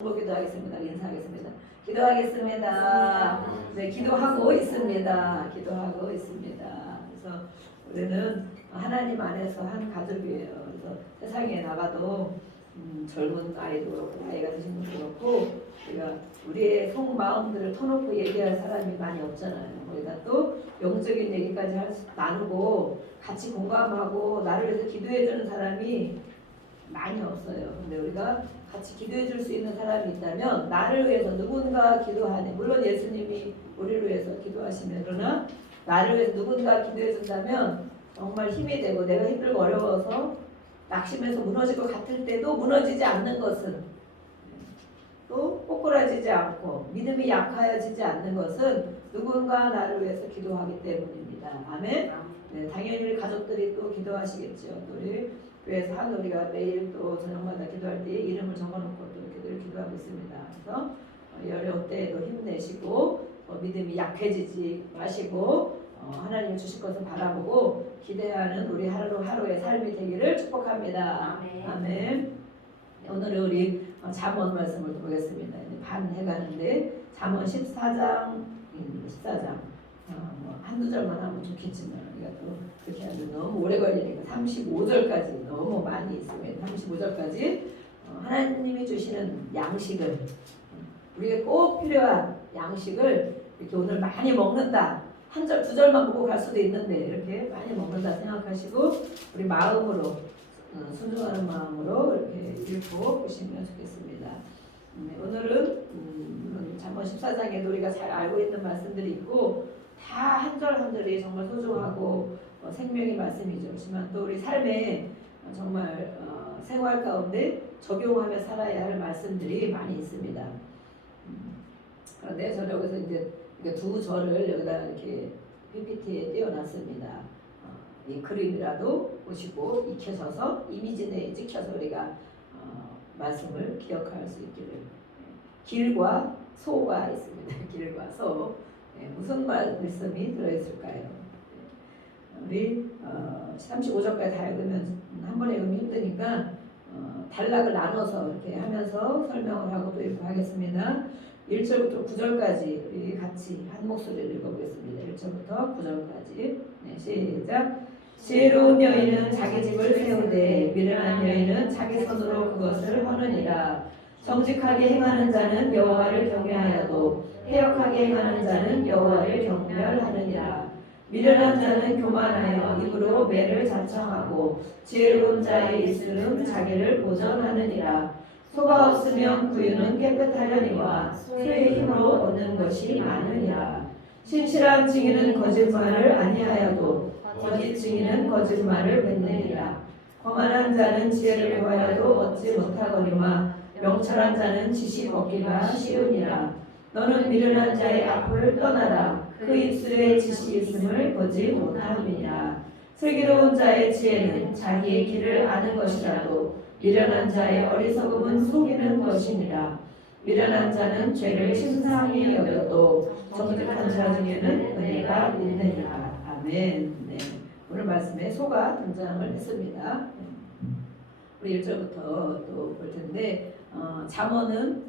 기도하겠습니다. 인사하겠습니다. 기도하겠습니다. 네, 기도하고 있습니다. 기도하고 있습니다. 그래서 우리는 하나님 안에서 한 가족이에요. 그래서 세상에 나가도 젊은 아이도 그렇고 나이가 드신 분도 그렇고 우리가 우리의 속마음들을 터놓고 얘기할 사람이 많이 없잖아요. 우리가 또 영적인 얘기까지 나누고 같이 공감하고 나를 위해서 기도해주는 사람이 많이 없어요. 근데 우리가 같이 기도해 줄 수 있는 사람이 있다면 나를 위해서 누군가 기도하네. 물론 예수님이 우리를 위해서 기도하시면 그러나 나를 위해서 누군가 기도해 준다면 정말 힘이 되고 내가 힘들고 어려워서 낙심해서 무너질 것 같을 때도 무너지지 않는 것은 또 꼬꾸라지지 않고 믿음이 약하여지지 않는 것은 누군가 나를 위해서 기도하기 때문입니다. 아멘. 네, 당연히 가족들이 또 기도하시겠죠. 또 우리 교회에서 한 우리가 매일 또 저녁마다 기도할 때 이름을 적어놓고 또 이렇게 늘 기도하고 있습니다. 그래서 어려운 때에도 힘내시고 믿음이 약해지지 마시고 하나님이 주실 것을 바라보고 기대하는 우리 하루하루의 삶이 되기를 축복합니다. 아멘. 아멘. 오늘은 우리 잠언 말씀을 보겠습니다. 반 해가는데 잠언 14장 한두 절만 하면 좋겠지만 우리가 또 그렇게 하면 너무 오래 걸리니까 35절까지 너무 많이 있습니다. 35절까지 하나님이 주시는 양식을 우리가 꼭 필요한 양식을 이렇게 오늘 많이 먹는다. 한 절, 두 절만 보고 갈 수도 있는데 이렇게 많이 먹는다 생각하시고 우리 마음으로 순종하는 마음으로 이렇게 읽고 보시면 좋겠습니다. 오늘은 잠언 14장에 우리가 잘 알고 있는 말씀들이 있고 다 한 절 한 절이 정말 소중하고 생명의 말씀이죠. 그렇지만 또 우리 삶에 정말 생활 가운데 적용하며 살아야 할 말씀들이 많이 있습니다. 그런데 저는 여기서 이제 두 절을 여기다 이렇게 PPT에 띄워놨습니다. 이 그림이라도 보시고 익혀져서 이미지 내에 찍혀서 우리가 말씀을 기억할 수 있기를. 길과 소가 있습니다. 길과 소. 무슨 말씀이 들어있을까요? 우리 35절까지 다 읽으면 한 번에 읽으면 힘드니까 단락을 나눠서 이렇게 하면서 설명을 하고 또 읽고 하겠습니다. 1절부터 9절까지 우리 같이 한 목소리를 읽어보겠습니다. 1절부터 9절까지. 네, 시작. 지혜로운 여인은 자기 집을 세우되 미련한 여인은 자기 손으로 그것을 허느니라. 정직하게 행하는 자는 여호와를 경외하여도 해역하게 행하는 자는 여호와를 경멸하느니라. 미련한 자는 교만하여 입으로 매를 자청하고 지혜로운 자의 입술은 자기를 보전하느니라. 소가 없으면 구유는 깨끗하려니와 소의 힘으로 얻는 것이 많으니라. 신실한 증인은 거짓말을 아니하여도 거짓 증인은 거짓말을 뱉느니라. 거만한 자는 지혜를 구하여도 얻지 못하거니와 명철한 자는 지식 얻기가 쉬우니라. 너는 미련한 자의 앞을 떠나라. 그 입술에 지식이 있음을 보지 못함이니라. 슬기로운 자의 지혜는 자기의 길을 아는 것이라도 미련한 자의 어리석음은 속이는 것이니라. 미련한 자는 죄를 심상히 여겨도 정직한 자 중에는 은혜가 있느니라. 아멘. 네. 오늘 말씀에 소가 등장을 했습니다. 우리 1절부터 또 볼 텐데 잠언은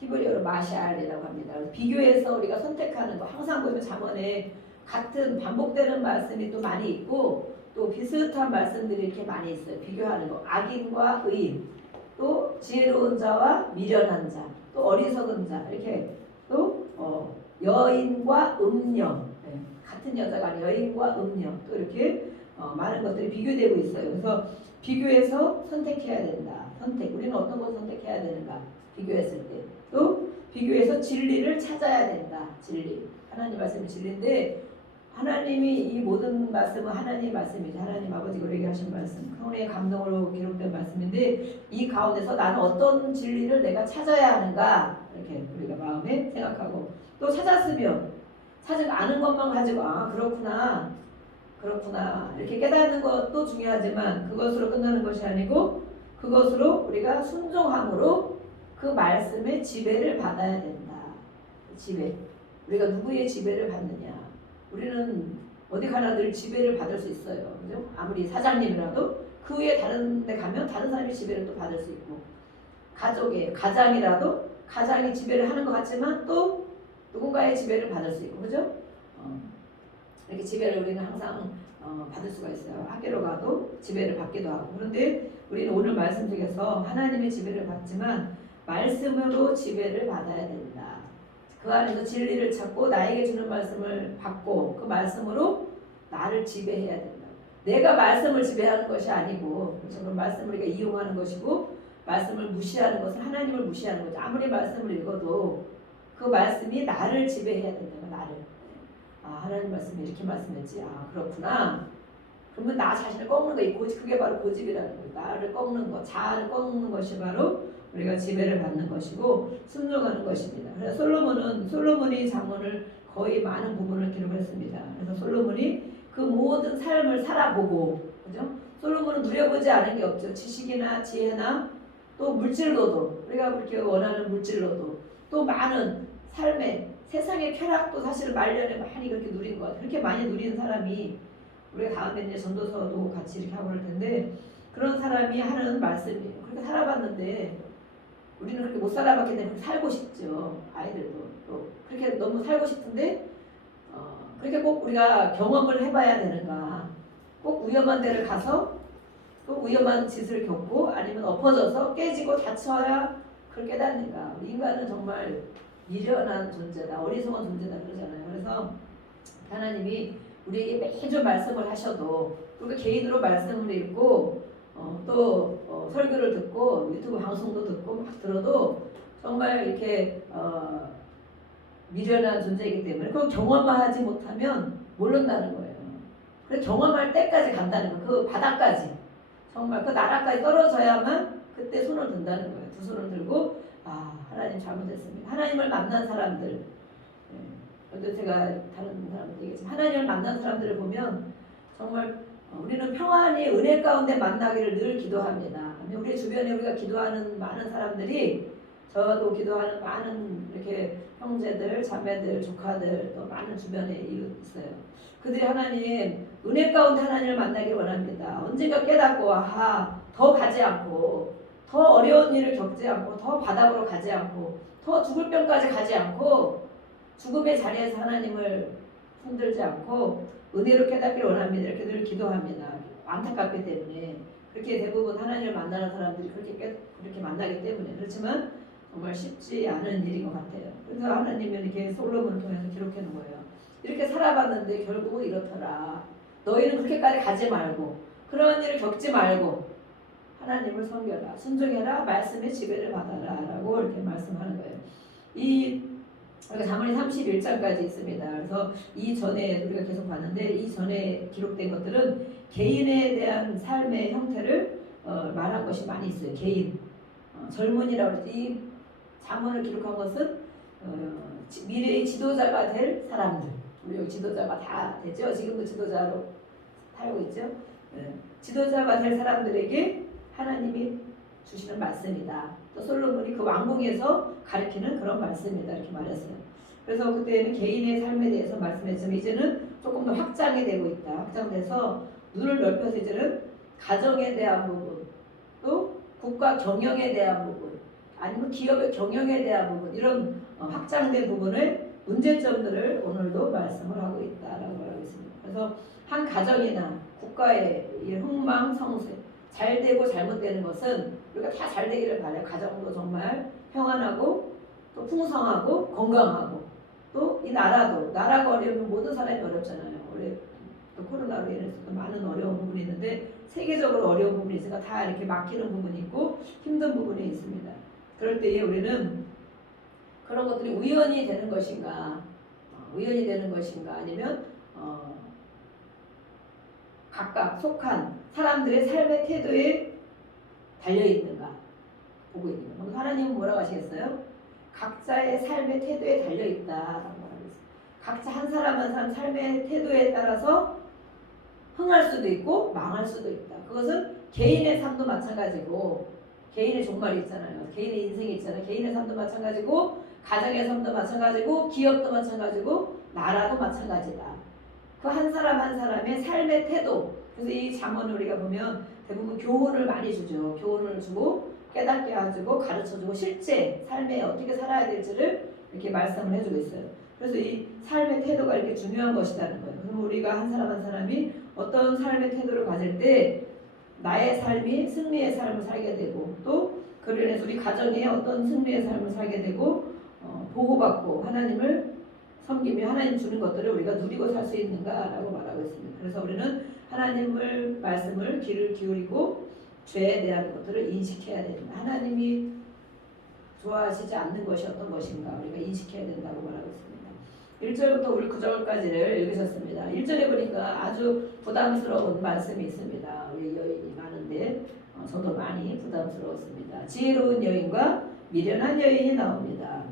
히브리어로 마샬이라고 합니다. 비교해서 우리가 선택하는 거 항상 보면 잠언에 같은 반복되는 말씀이 또 많이 있고 또 비슷한 말씀들이 이렇게 많이 있어요. 비교하는 거. 악인과 의인, 또 지혜로운 자와 미련한 자, 또 어리석은 자, 이렇게 또 여인과 음녀, 네. 같은 여자가 아니라 여인과 음녀, 또 이렇게 많은 것들이 비교되고 있어요. 그래서 비교해서 선택해야 된다. 선택. 우리는 어떤 것을 선택해야 되는가? 비교했을 때. 또 비교해서 진리를 찾아야 된다. 진리. 하나님 말씀이 진리인데 하나님이 이 모든 말씀은 하나님의 말씀이죠. 하나님 아버지가 우리에게 하신 말씀. 하나님의 감동으로 기록된 말씀인데 이 가운데서 나는 어떤 진리를 내가 찾아야 하는가? 이렇게 우리가 마음에 생각하고 또 찾았으면 아는 것만 가지고 그렇구나 이렇게 깨닫는 것도 중요하지만 그것으로 끝나는 것이 아니고 그것으로 우리가 순종함으로 그 말씀의 지배를 받아야 된다. 지배. 우리가 누구의 지배를 받느냐. 우리는 어디 가나 늘 지배를 받을 수 있어요. 그죠? 아무리 사장님이라도 그 위에 다른 데 가면 다른 사람이 지배를 또 받을 수 있고 가장이라도 가장이 지배를 하는 것 같지만 또 누군가의 지배를 받을 수 있고, 그죠? 이렇게 지배를 우리는 항상 받을 수가 있어요. 학교로 가도 지배를 받기도 하고. 그런데 우리는 오늘 말씀 속에서 하나님의 지배를 받지만 말씀으로 지배를 받아야 된다. 그 안에서 진리를 찾고 나에게 주는 말씀을 받고 그 말씀으로 나를 지배해야 된다. 내가 말씀을 지배하는 것이 아니고, 그래서 그 말씀을 우리가 이용하는 것이고, 말씀을 무시하는 것은 하나님을 무시하는 거죠. 아무리 말씀을 읽어도 그 말씀이 나를 지배해야 된다. 나를. 하나님 말씀이 이렇게 말씀했지. 그렇구나. 그러면 나 자신을 꺾는 거, 그게 바로 고집이라는 거예요. 나를 꺾는 것, 자아를 꺾는 것이 바로 우리가 지배를 받는 것이고 순종하는 것입니다. 그래서 솔로몬이 잠언을 거의 많은 부분을 기록했습니다. 그래서 솔로몬이 그 모든 삶을 살아보고, 그죠? 솔로몬은 누려보지 않은 게 없죠. 지식이나 지혜나 또 물질로도, 우리가 그렇게 원하는 물질로도 또 많은 삶의 세상의 쾌락도 사실 말년에 많이 그렇게 누린 것 같아요. 그렇게 많이 누린 사람이, 우리가 다음에 이제 전도서도 같이 이렇게 하고 그럴 텐데, 그런 사람이 하는 말씀이에요. 그렇게 살아봤는데 우리는 그렇게 못 살아봤기 때문에 살고 싶죠. 아이들도 또 그렇게 너무 살고 싶은데 그렇게 꼭 우리가 경험을 해봐야 되는가? 꼭 위험한 데를 가서 또 위험한 짓을 겪고 아니면 엎어져서 깨지고 다쳐야 그걸 깨닫는가? 인간은 정말 미련한 존재다, 어리석은 존재다 그러잖아요. 그래서 하나님이 우리에게 매주 말씀을 하셔도, 우리가 개인으로 말씀을 읽고 또 설교를 듣고 유튜브 방송도 듣고 막 들어도 정말 이렇게 미련한 존재이기 때문에 그걸 경험하지 못하면 모른다는 거예요. 그래서 경험할 때까지 간다는 거예요. 그 바닥까지, 정말 그 나라까지 떨어져야만 그때 손을 든다는 거예요. 두 손을 들고 하나님 잘못했습니다. 하나님을 만난 사람들, 근데 제가 다른 사람한테 얘기했지만 하나님을 만난 사람들을 보면 정말 우리는 평안히 은혜 가운데 만나기를 늘 기도합니다. 우리 주변에 우리가 기도하는 많은 사람들이, 저도 기도하는 많은 이렇게 형제들, 자매들, 조카들, 또 많은 주변에 이웃 있어요. 그들이 하나님, 은혜 가운데 하나님을 만나길 원합니다. 언젠가 깨닫고 더 가지 않고, 더 어려운 일을 겪지 않고, 더 바닥으로 가지 않고, 더 죽을 병까지 가지 않고, 죽음의 자리에서 하나님을 흔들지 않고 은혜로 깨닫기를 원합니다. 이렇게 늘 기도합니다. 안타깝기 때문에. 그렇게 대부분 하나님을 만나는 사람들이 그렇게 만나기 때문에. 그렇지만 정말 쉽지 않은 일인 것 같아요. 그래서 하나님은 이렇게 솔로몬을 통해서 기록해 놓은 거예요. 이렇게 살아봤는데 결국 이렇더라. 너희는 그렇게까지 가지 말고, 그런 일을 겪지 말고 하나님을 섬겨라, 순종해라, 말씀의 지배를 받아라 라고 이렇게 말씀하는 거예요. 잠언이 31장까지 있습니다. 그래서 이전에 우리가 계속 봤는데, 이전에 기록된 것들은 개인에 대한 삶의 형태를 말한 것이 많이 있어요. 개인, 젊은이라고 하죠. 이 잠언을 기록한 것은 미래의 지도자가 될 사람들, 우리 여기 지도자가 다 되죠. 지금도 지도자로 살고 있죠. 지도자가 될 사람들에게 하나님이 주시는 말씀이다. 또 솔로몬이 그 왕궁에서 가르치는 그런 말씀이다 이렇게 말했어요. 그래서 그때는 개인의 삶에 대해서 말씀했지만 이제는 조금 더 확장이 되고 있다. 확장돼서 눈을 넓혀서 이제는 가정에 대한 부분, 또 국가 경영에 대한 부분, 아니면 기업의 경영에 대한 부분, 이런 확장된 부분의 문제점들을 오늘도 말씀을 하고 있다라고 말하고 있습니다. 그래서 한 가정이나 국가의 흥망성쇠, 잘 되고 잘못되는 것은 우리가 다 잘 되기를 바라요. 가정도 정말 평안하고 또 풍성하고 건강하고, 또 이 나라가 어려우면 모든 사람이 어렵잖아요. 올해 또 코로나로 인해서 많은 어려운 부분이 있는데 세계적으로 어려운 부분이 있으니까 다 이렇게 막히는 부분이 있고 힘든 부분이 있습니다. 그럴 때에 우리는 그런 것들이 우연히 되는 것인가, 아니면 각각 속한 사람들의 삶의 태도에 달려있는가 보고 있는 거예요. 하나님은 뭐라고 하시겠어요? 각자의 삶의 태도에 달려있다라고 말하고 있어요. 각자 한 사람 삶의 태도에 따라서 흥할 수도 있고 망할 수도 있다. 그것은 개인의 삶도 마찬가지고, 개인의 종말이 있잖아요. 개인의 인생이 있잖아요. 개인의 삶도 마찬가지고, 가정의 삶도 마찬가지고, 기업도 마찬가지고, 나라도 마찬가지다. 그 한 사람의 삶의 태도. 그래서 이 잠언을 우리가 보면 대부분 교훈을 많이 주죠. 교훈을 주고 깨닫게 해주고 가르쳐주고 실제 삶에 어떻게 살아야 될지를 이렇게 말씀을 해주고 있어요. 그래서 이 삶의 태도가 이렇게 중요한 것이라는 거예요. 그럼 우리가 한 사람 한 사람이 어떤 삶의 태도를 가질 때 나의 삶이 승리의 삶을 살게 되고 또 그로 인해서 우리 가정에 어떤 승리의 삶을 살게 되고 보호받고 하나님을 섬기며 하나님 주는 것들을 우리가 누리고 살 수 있는가라고 말하고 있습니다. 그래서 우리는 하나님을 말씀을 귀를 기울이고 죄에 대한 것들을 인식해야 됩니다. 하나님이 좋아하시지 않는 것이 어떤 것인가 우리가 인식해야 된다고 말하고 있습니다. 1절부터 우리 9절까지를 읽으셨습니다. 1절에 보니까 아주 부담스러운 말씀이 있습니다. 우리 여인이 많은데 저도 많이 부담스러웠습니다. 지혜로운 여인과 미련한 여인이 나옵니다.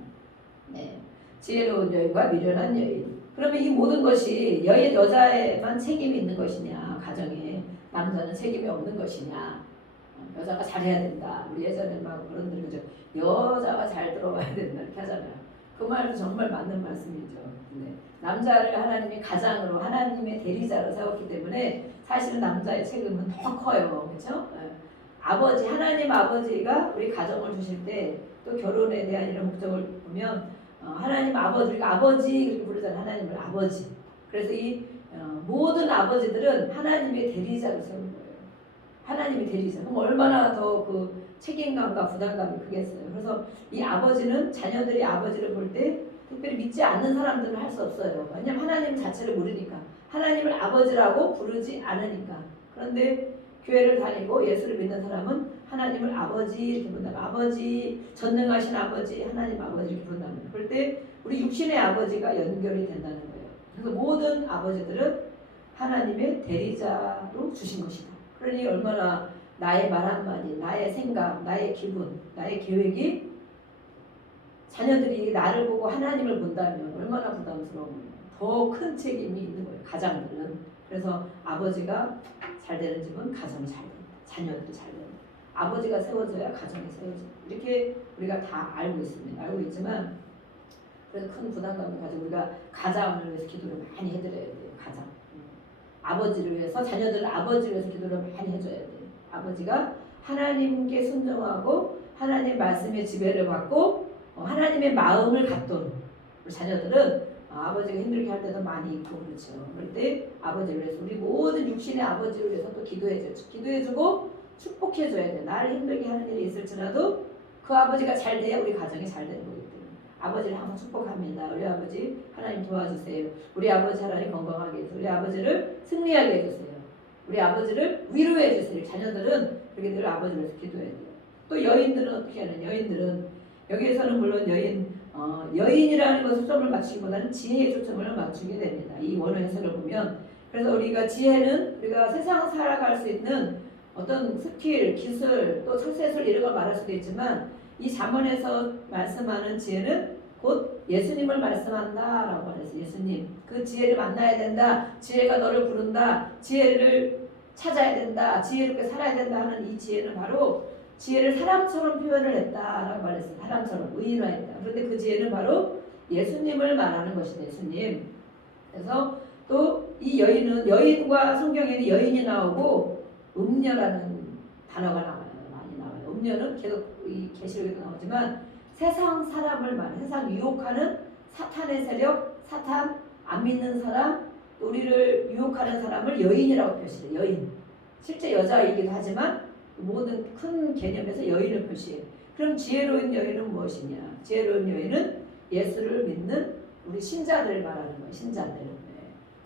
네, 지혜로운 여인과 미련한 여인. 그러면 이 모든 것이 여자에만 책임이 있는 것이냐, 가정에 남자는 책임이 없는 것이냐, 여자가 잘해야 된다. 우리 예전에 막 어른들이 그죠, 여자가 잘 들어와야 된다 이렇게 하잖아요. 그 말도 정말 맞는 말씀이죠. 네. 남자를 하나님이 가장으로 하나님의 대리자로 세웠기 때문에 사실은 남자의 책임은 더 커요. 그렇죠? 네. 아버지, 하나님 아버지가 우리 가정을 주실 때 또 결혼에 대한 이런 목적을 보면 하나님 아버지, 우리가 아버지 이렇게 부르잖아요. 하나님을 아버지. 그래서 이 모든 아버지들은 하나님의 대리자로 세운 거예요. 하나님의 대리자. 그럼 얼마나 더 그 책임감과 부담감이 크겠어요. 그래서 이 아버지는 자녀들이 아버지를 볼 때 특별히 믿지 않는 사람들은 할 수 없어요. 왜냐하면 하나님 자체를 모르니까. 하나님을 아버지라고 부르지 않으니까. 그런데 교회를 다니고 예수를 믿는 사람은 하나님을 아버지 이렇게 부른다면 아버지, 전능하신 아버지, 하나님 아버지 이렇게 부른다면 그럴 때 우리 육신의 아버지가 연결이 된다는 거예요. 그래서 모든 아버지들은 하나님의 대리자로 주신 것이다. 그러니 얼마나 나의 말 한마디, 나의 생각, 나의 기분, 나의 계획이 자녀들이 나를 보고 하나님을 본다면 얼마나 부담스러우면 더 큰 책임이 있는 거예요. 가장들은. 그래서 아버지가 잘 되는 집은 가정이 잘 된다. 자녀들이 잘 된다. 아버지가 세워져야 가정이 세워진다. 이렇게 우리가 다 알고 있습니다. 알고 있지만 그래서 큰 부담감을 가지고 우리가 가장을 위해서 기도를 많이 해드려야 돼요. 가장. 아버지를 위해서 자녀들은 아버지를 위해서 기도를 많이 해줘야 돼요. 아버지가 하나님께 순종하고 하나님 말씀의 지배를 받고 하나님의 마음을 갖도록 우리 자녀들은 아버지가 힘들게 할 때도 많이 있고 그렇죠. 그럴 때 아버지를 위해서 우리 모든 육신의 아버지를 위해서 또 기도해주고 축복해줘야 돼. 나를 힘들게 하는 일이 있을지라도 그 아버지가 잘 돼야 우리 가정이 잘 되는 거기 때문에 아버지를 항상 축복합니다. 우리 아버지 하나님 도와주세요. 우리 아버지 하나님 건강하게 해주세요. 우리 아버지를 승리하게 해주세요. 우리 아버지를 위로해 주세요. 자녀들은 그렇게 늘 아버지를 위해서 기도해야 돼요. 또 여인들은 어떻게 하는? 여인들은 여기에서는 물론 여인이라는 것에 초점을 맞추기보다는 지혜에 초점을 맞추게 됩니다. 이 원어 해석을 보면 그래서 우리가 지혜는 우리가 세상 살아갈 수 있는 어떤 스킬, 기술, 또 처세술 이런 걸 말할 수도 있지만 이 잠언에서 말씀하는 지혜는 곧 예수님을 말씀한다라고 말해서 예수님 그 지혜를 만나야 된다. 지혜가 너를 부른다. 지혜를 찾아야 된다. 지혜롭게 살아야 된다 하는 이 지혜는 바로 지혜를 사람처럼 표현을 했다라고 말했어요. 사람처럼 의인화했다. 그런데 그 지혜는 바로 예수님을 말하는 것이다. 예수님. 그래서 또 이 여인과 성경에는 여인이 나오고 음녀라는 단어가 나와요. 많이 나와요. 음녀는 계속 이 계시록에도 나오지만 세상 사람을 세상 유혹하는 사탄의 세력, 사탄 안 믿는 사람, 우리를 유혹하는 사람을 여인이라고 표시해요. 여인. 실제 여자이기도 하지만 모든 큰 개념에서 여인을 표시해요. 그럼 지혜로운 여인은 무엇이냐? 지혜로운 여인은 예수를 믿는 우리 신자들 말하는 거예요. 신자들. 네.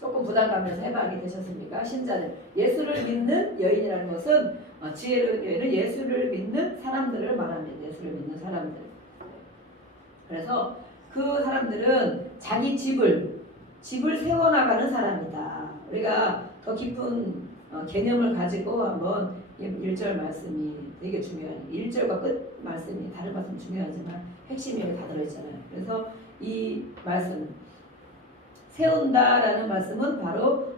조금 부담가면서 해방이 되셨습니까? 신자들. 예수를 믿는 여인이라는 것은 지혜로운 여인은 예수를 믿는 사람들을 말합니다. 예수를 믿는 사람들. 그래서 그 사람들은 자기 집을 세워나가는 사람이다. 우리가 더 깊은 개념을 가지고 한번 1절 말씀이 되게 중요해요. 1절과 끝 말씀이 다른 말씀 중요하지만 핵심이 여기 다 들어있잖아요. 그래서 이 말씀 세운다라는 말씀은 바로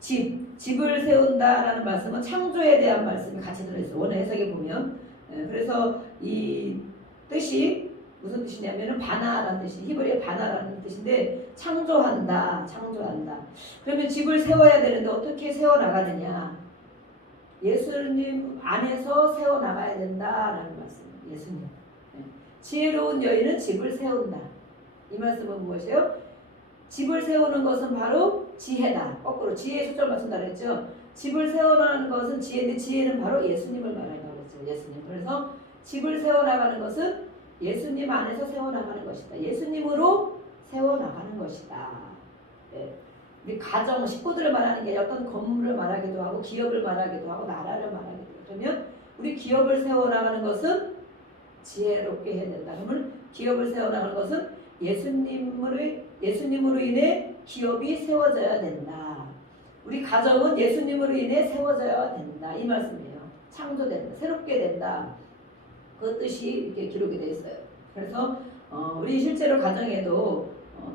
집을 세운다라는 말씀은 창조에 대한 말씀이 같이 들어있어요. 원어 해석에 보면 그래서 이 뜻이 무슨 뜻이냐면은 바나라는 뜻이 히브리어 바나라는 뜻인데 창조한다. 그러면 집을 세워야 되는데 어떻게 세워 나가느냐? 예수님 안에서 세워나가야 된다라는 말씀입니다. 예수님. 네. 지혜로운 여인은 집을 세운다. 이 말씀은 무엇이에요? 집을 세우는 것은 바로 지혜다. 거꾸로 지혜의 초점 맞춘다 그랬죠. 집을 세워나가는 것은 지혜인데 지혜는 바로 예수님을 말한다고 그랬죠. 예수님. 그래서 집을 세워나가는 것은 예수님 안에서 세워나가는 것이다. 예수님으로 세워나가는 것이다. 네. 우리 가정, 식구들을 말하는 게 어떤 건물을 말하기도 하고 기업을 말하기도 하고 나라를 말하기도 하고 그러면 우리 기업을 세워나가는 것은 지혜롭게 해야 된다. 그러면 기업을 세워나가는 것은 예수님으로 인해 기업이 세워져야 된다. 우리 가정은 예수님으로 인해 세워져야 된다. 이 말씀이에요. 창조된다. 새롭게 된다. 그 뜻이 이렇게 기록이 되어 있어요. 그래서 우리 실제로 가정에도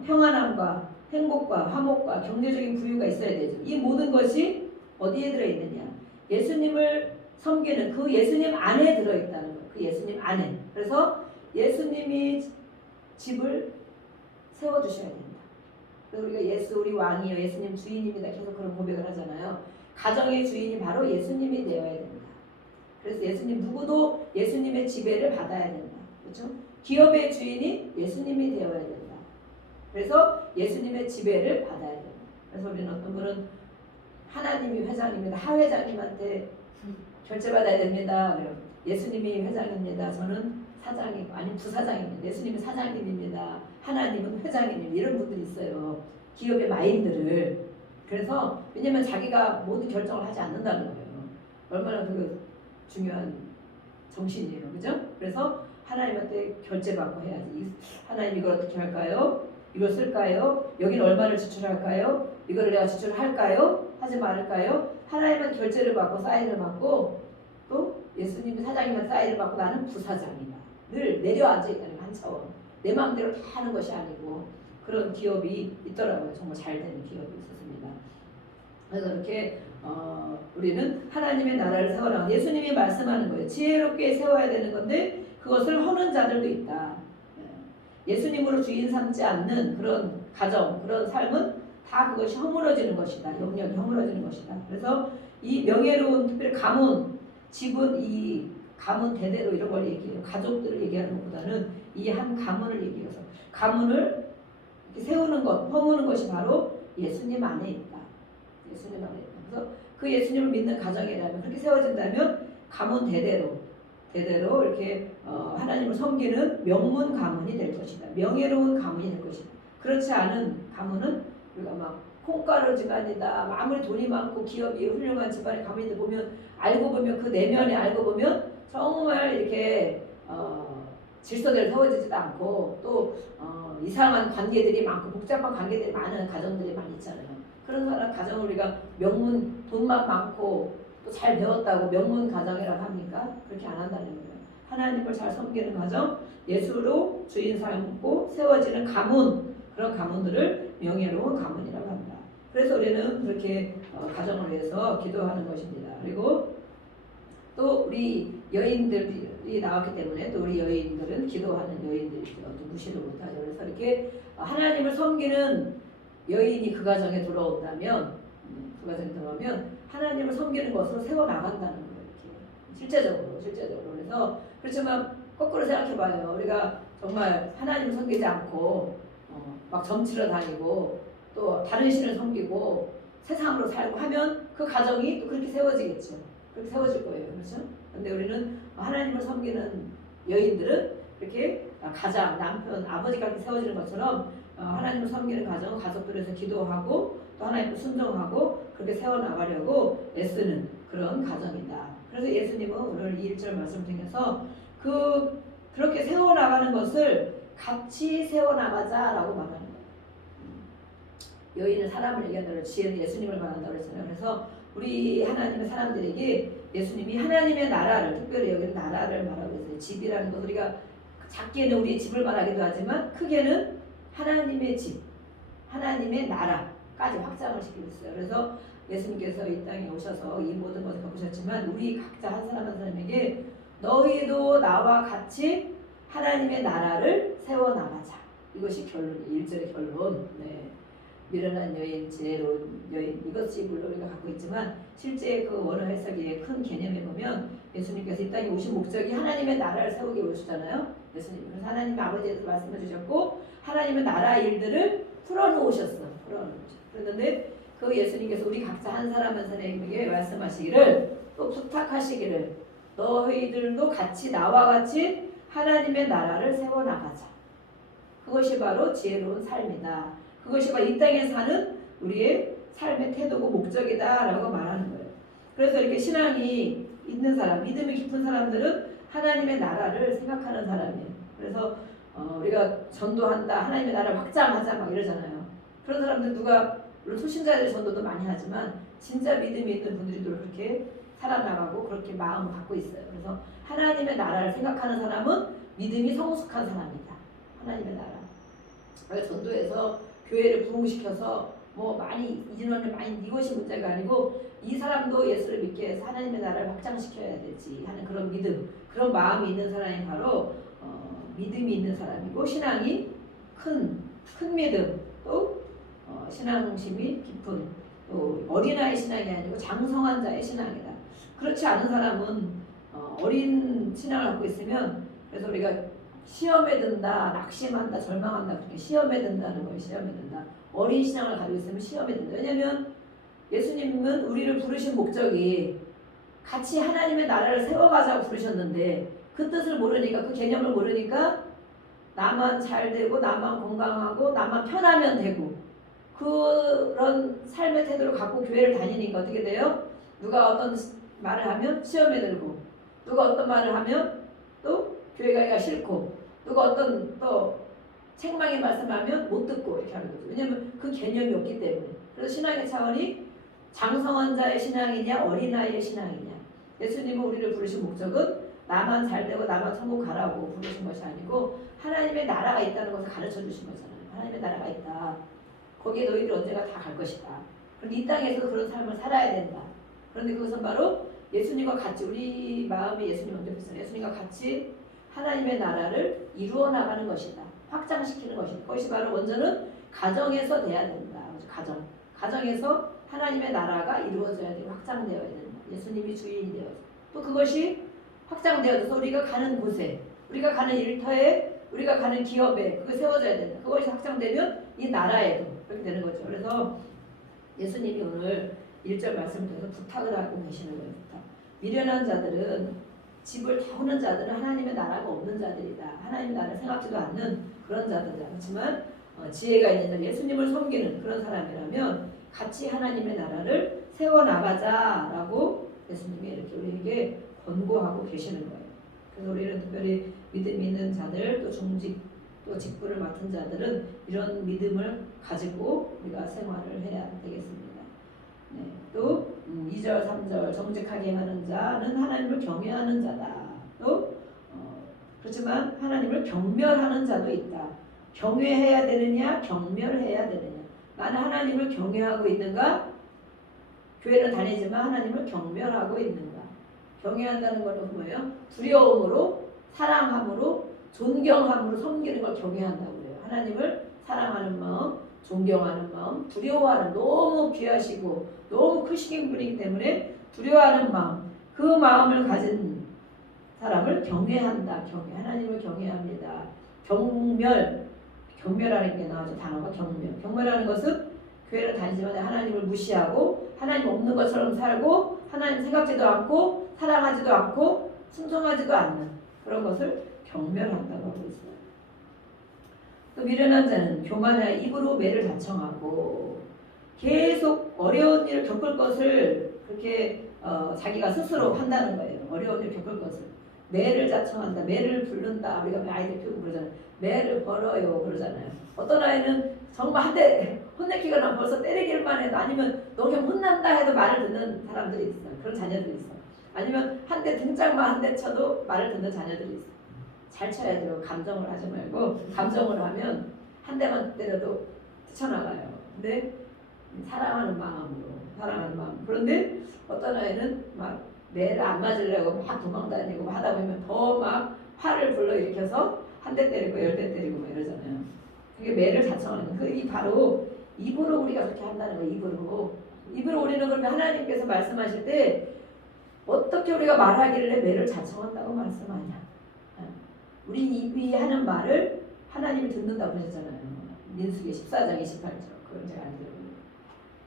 평안함과 행복과 화목과 경제적인 부유가 있어야 되죠. 이 모든 것이 어디에 들어있느냐? 예수님을 섬기는 그 예수님 안에 들어있다는 거예요. 그 예수님 안에. 그래서 예수님이 집을 세워주셔야 된다. 그래서 우리가 우리 왕이요 예수님 주인입니다. 계속 그런 고백을 하잖아요. 가정의 주인이 바로 예수님이 되어야 된다. 그래서 예수님 누구도 예수님의 지배를 받아야 된다. 그렇죠? 기업의 주인이 예수님이 되어야 된다. 그래서 예수님의 지배를 받아야 된다. 그래서 우리는 어떤 분은 하나님이 회장입니다. 하 회장님한테 결제받아야 됩니다. 예수님이 회장입니다. 저는 사장이고 아니 부사장입니다. 예수님이 사장님입니다. 하나님은 회장입니다. 이런 분들이 있어요. 기업의 마인드를. 그래서 왜냐면 자기가 모든 결정을 하지 않는다는 거예요. 얼마나 그 중요한 정신이에요. 그죠? 그래서 하나님한테 결제받고 해야지. 하나님 이걸 어떻게 할까요? 이걸 쓸까요? 여기는 얼마를 지출할까요? 이거를 내가 지출할까요? 하지 말을까요? 하나님은 결제를 받고 사인을 받고 또 예수님이 사장님한테 사인을 받고 나는 부사장이다. 늘 내려앉아 있다는 한 차원. 내 마음대로 다 하는 것이 아니고 그런 기업이 있더라고요. 정말 잘 되는 기업이 있었습니다. 그래서 이렇게 우리는 하나님의 나라를 세워라. 예수님이 말씀하는 거예요. 지혜롭게 세워야 되는 건데 그것을 허는 자들도 있다. 예수님으로 주인 삼지 않는 그런 가정, 그런 삶은 다 그것이 허물어지는 것이다. 영역이 허물어지는 것이다. 그래서 이 명예로운 특별히 가문, 집은 이 가문 대대로 이런 걸 얘기해요. 가족들을 얘기하는 것보다는 이 한 가문을 얘기해서 가문을 이렇게 세우는 것, 허무는 것이 바로 예수님 안에 있다. 예수님 안에 있다. 그래서 그 예수님을 믿는 가정이라면 그렇게 세워진다면 가문 대대로 이렇게 하나님을 섬기는 명문 가문이 될 것이다. 명예로운 가문이 될 것이다. 그렇지 않은 가문은 우리가 막 콩가루 집안이다. 아무리 돈이 많고 기업이 훌륭한 집안의 가문인데 알고 보면 그 내면에 알고 보면 정말 이렇게 질서대로 세워지지도 않고 또 이상한 관계들이 많고 복잡한 관계들이 많은 가정들이 많이 있잖아요. 그런 사람 가정을 우리가 명문 돈만 많고 또 잘 배웠다고 명문 가정이라고 합니까? 그렇게 안 한다는 거예요. 하나님을 잘 섬기는 가정, 예수로 주인 삼고 세워지는 가문, 그런 가문들을 명예로운 가문이라고 합니다. 그래서 우리는 그렇게 가정을 위해서 기도하는 것입니다. 그리고 또 우리 여인들이 나왔기 때문에 또 우리 여인들은 기도하는 여인들이죠. 또 무시를 못하죠. 그래서 이렇게 하나님을 섬기는 여인이 그 가정에 들어오면 하나님을 섬기는 것으로 세워나간다는 거예요. 이렇게 실제적으로. 그래서 그렇지만 거꾸로 생각해봐요. 우리가 정말 하나님을 섬기지 않고 막 점치러 다니고 또 다른 신을 섬기고 세상으로 살고 하면 그 가정이 또 그렇게 세워지겠죠. 그렇게 세워질 거예요. 그렇죠? 근데 우리는 하나님을 섬기는 여인들은 이렇게 가장 남편, 아버지가 이렇게 세워지는 것처럼 하나님을 섬기는 가정은 가족들에서 기도하고 또 하나님을 순종하고 그렇게 세워나가려고 애쓰는 그런 가정이다. 그래서 예수님은 오늘 이 1절 말씀 통해서 그렇게 세워나가는 것을 같이 세워나가자라고 말하는 거예요. 여인은 사람을 얘기한다고 지혜는 예수님을 말한다고 했잖아요. 그래서 우리 하나님의 사람들에게 예수님이 하나님의 나라를 특별히 여기는 나라를 말하고 있어요. 집이라는 것 우리가 작게는 우리 집을 말하기도 하지만 크게는 하나님의 집, 하나님의 나라까지 확장을 시키고 있어요. 그래서 예수님께서 이 땅에 오셔서 이 모든 것을 겪으셨지만 우리 각자 한 사람 한 사람에게 너희도 나와 같이 하나님의 나라를 세워나가자. 이것이 결론이에요. 1절의 결론. 네. 미련한 여인, 지혜로운 여인 이것이 물론 우리가 갖고 있지만 실제 그 원어 해석의 큰 개념에 보면 예수님께서 이 땅에 오신 목적이 하나님의 나라를 세우기 오셨잖아요. 예수님 그래서 하나님 아버지에서 말씀해 주셨고 하나님의 나라 일들을 풀어놓으셨어. 그런데 그 예수님께서 우리 각자 한 사람 한 사람에게 말씀하시기를 또 부탁하시기를 너희들도 같이 나와 같이 하나님의 나라를 세워나가자. 그것이 바로 지혜로운 삶이다. 그것이 바로 이 땅에 사는 우리의 삶의 태도고 목적이다 라고 말하는 거예요. 그래서 이렇게 신앙이 있는 사람, 믿음이 깊은 사람들은 하나님의 나라를 생각하는 사람이에요. 그래서 우리가 전도한다, 하나님의 나라를 확장하자 막 이러잖아요. 그런 사람들 누가 물론 소신자들 전도도 많이 하지만 진짜 믿음이 있는 분들도 그렇게 살아나가고 그렇게 마음을 갖고 있어요. 그래서 하나님의 나라를 생각하는 사람은 믿음이 성숙한 사람이다. 하나님의 나라. 그래서 전도해서 교회를 부흥시켜서 뭐 많이 인원을 많이 이것이 문제가 아니고 이 사람도 예수를 믿게 해서 하나님의 나라를 확장시켜야 되지 하는 그런 믿음, 그런 마음이 있는 사람이 바로 믿음이 있는 사람이고 신앙이 큰 믿음 또 신앙심이 깊은 또 어린아이 신앙이 아니고 장성한 자의 신앙이다. 그렇지 않은 사람은 어린 신앙을 갖고 있으면 그래서 우리가 시험에 든다, 낙심한다, 절망한다 그렇게 시험에 든다는 거예요. 시험에 든다. 어린 신앙을 가지고 있으면 시험에 든다. 왜냐하면 예수님은 우리를 부르신 목적이 같이 하나님의 나라를 세워가자고 부르셨는데 그 뜻을 모르니까 그 개념을 모르니까 나만 잘 되고 나만 건강하고 나만 편하면 되고 그런 삶의 태도를 갖고 교회를 다니니까 어떻게 돼요? 누가 어떤 말을 하면 시험에 들고 누가 어떤 말을 하면 또 교회 가기가 싫고 누가 어떤 또 책망의 말씀하면 못 듣고 이렇게 하는 거죠. 왜냐하면 그 개념이 없기 때문에. 그래서 신앙의 차원이 장성한 자의 신앙이냐 어린아이의 신앙이냐. 예수님은 우리를 부르신 목적은 나만 잘 되고 나만 천국 가라고 부르신 것이 아니고 하나님의 나라가 있다는 것을 가르쳐 주신 거잖아요. 하나님의 나라가 있다. 거기에 너희들 언제가 다 갈 것이다. 그런데 이 땅에서 그런 삶을 살아야 된다. 그런데 그것은 바로 예수님과 같이 우리 마음이 예수님 먼저 뵀어요. 예수님과 같이 하나님의 나라를 이루어 나가는 것이다. 확장시키는 것이다. 그것이 바로 먼저는 가정에서 돼야 된다. 가정에서 하나님의 나라가 이루어져야 되고 확장되어야 된다. 예수님이 주인이 되어서 또 그것이 확장되어서 우리가 가는 곳에 우리가 가는 일터에 우리가 가는 기업에 그거 세워져야 된다. 그것이 확장되면 이 나라에도 그렇게 되는 거죠. 그래서 예수님이 오늘 1절 말씀을 통해서 부탁을 하고 계시는 거예요. 부탁. 미련한 자들은 집을 태우는 자들은 하나님의 나라가 없는 자들이다. 하나님의 나라를 생각지도 않는 그런 자들이다. 그렇지만 지혜가 있는 자, 예수님을 섬기는 그런 사람이라면 같이 하나님의 나라를 세워나가자라고 예수님이 이렇게 우리에게 권고하고 계시는 거예요. 그래서 우리는 특별히 믿음이 있는 자들, 또 중직, 또 직분을 맡은 자들은 이런 믿음을 가지고 우리가 생활을 해야 되겠습니다. 네, 또 2절, 3절 정직하게 하는 자는 하나님을 경외하는 자다. 또 그렇지만 하나님을 경멸하는 자도 있다. 경외해야 되느냐, 경멸해야 되느냐. 나는 하나님을 경외하고 있는가? 교회는 다니지만 하나님을 경멸하고 있는가? 경외한다는 것은 뭐예요? 두려움으로, 사랑함으로, 존경함으로 섬기는 걸 경외한다고 해요. 하나님을 사랑하는 마음, 존경하는 마음, 두려워하는 너무 귀하시고 너무 크신 분이기 때문에 두려워하는 마음, 그 마음을 가진 사람을 경외한다. 하나님을 경외합니다. 경멸하는 게 나와서 단어가 경멸하는 것은 교회를 다니지만 하나님을 무시하고 하나님 없는 것처럼 살고 하나님 생각지도 않고 사랑하지도 않고 순종하지도 않는 그런 것을 경멸한다고 하고 있어요. 또 미련한 자는 교만하여 입으로 매를 자청하고 계속 어려운 일을 겪을 것을 그렇게 자기가 스스로 한다는 거예요. 어려운 일을 겪을 것을 매를 자청한다. 매를 부른다. 우리가 아이들 키우고 그러잖아요. 매를 벌어요 그러잖아요. 어떤 아이는 정말 한 대 혼내키거나 벌써 때리기만 해도 아니면 너 그냥 혼난다 해도 말을 듣는 사람들이 있어요. 그런 자녀들이 있어요. 아니면 한 대 등짝만 한 대 쳐도 말을 듣는 자녀들이 있어요. 잘 쳐야 돼요. 감정을 하지 말고 감정을 하면 한 대만 때려도 뛰쳐나가요. 근데 사랑하는 마음. 그런데 어떤 아이는 막 매를 안 맞으려고 막 도망다니고 하다 보면 더 막 화를 불러일으켜서 한 대 때리고 10대 때리고 막 이러잖아요. 그게 매를 자청하는 이 바로 입으로 우리가 그렇게 한다는 거예요. 입으로 우리는 그러면 하나님께서 말씀하실 때 어떻게 우리가 말하기를 매를 자청한다고 말씀하냐. 우리 입이 하는 말을 하나님이 듣는다고 그러셨잖아요. 민수기 14장 28절. 그건 제가 안 들어요.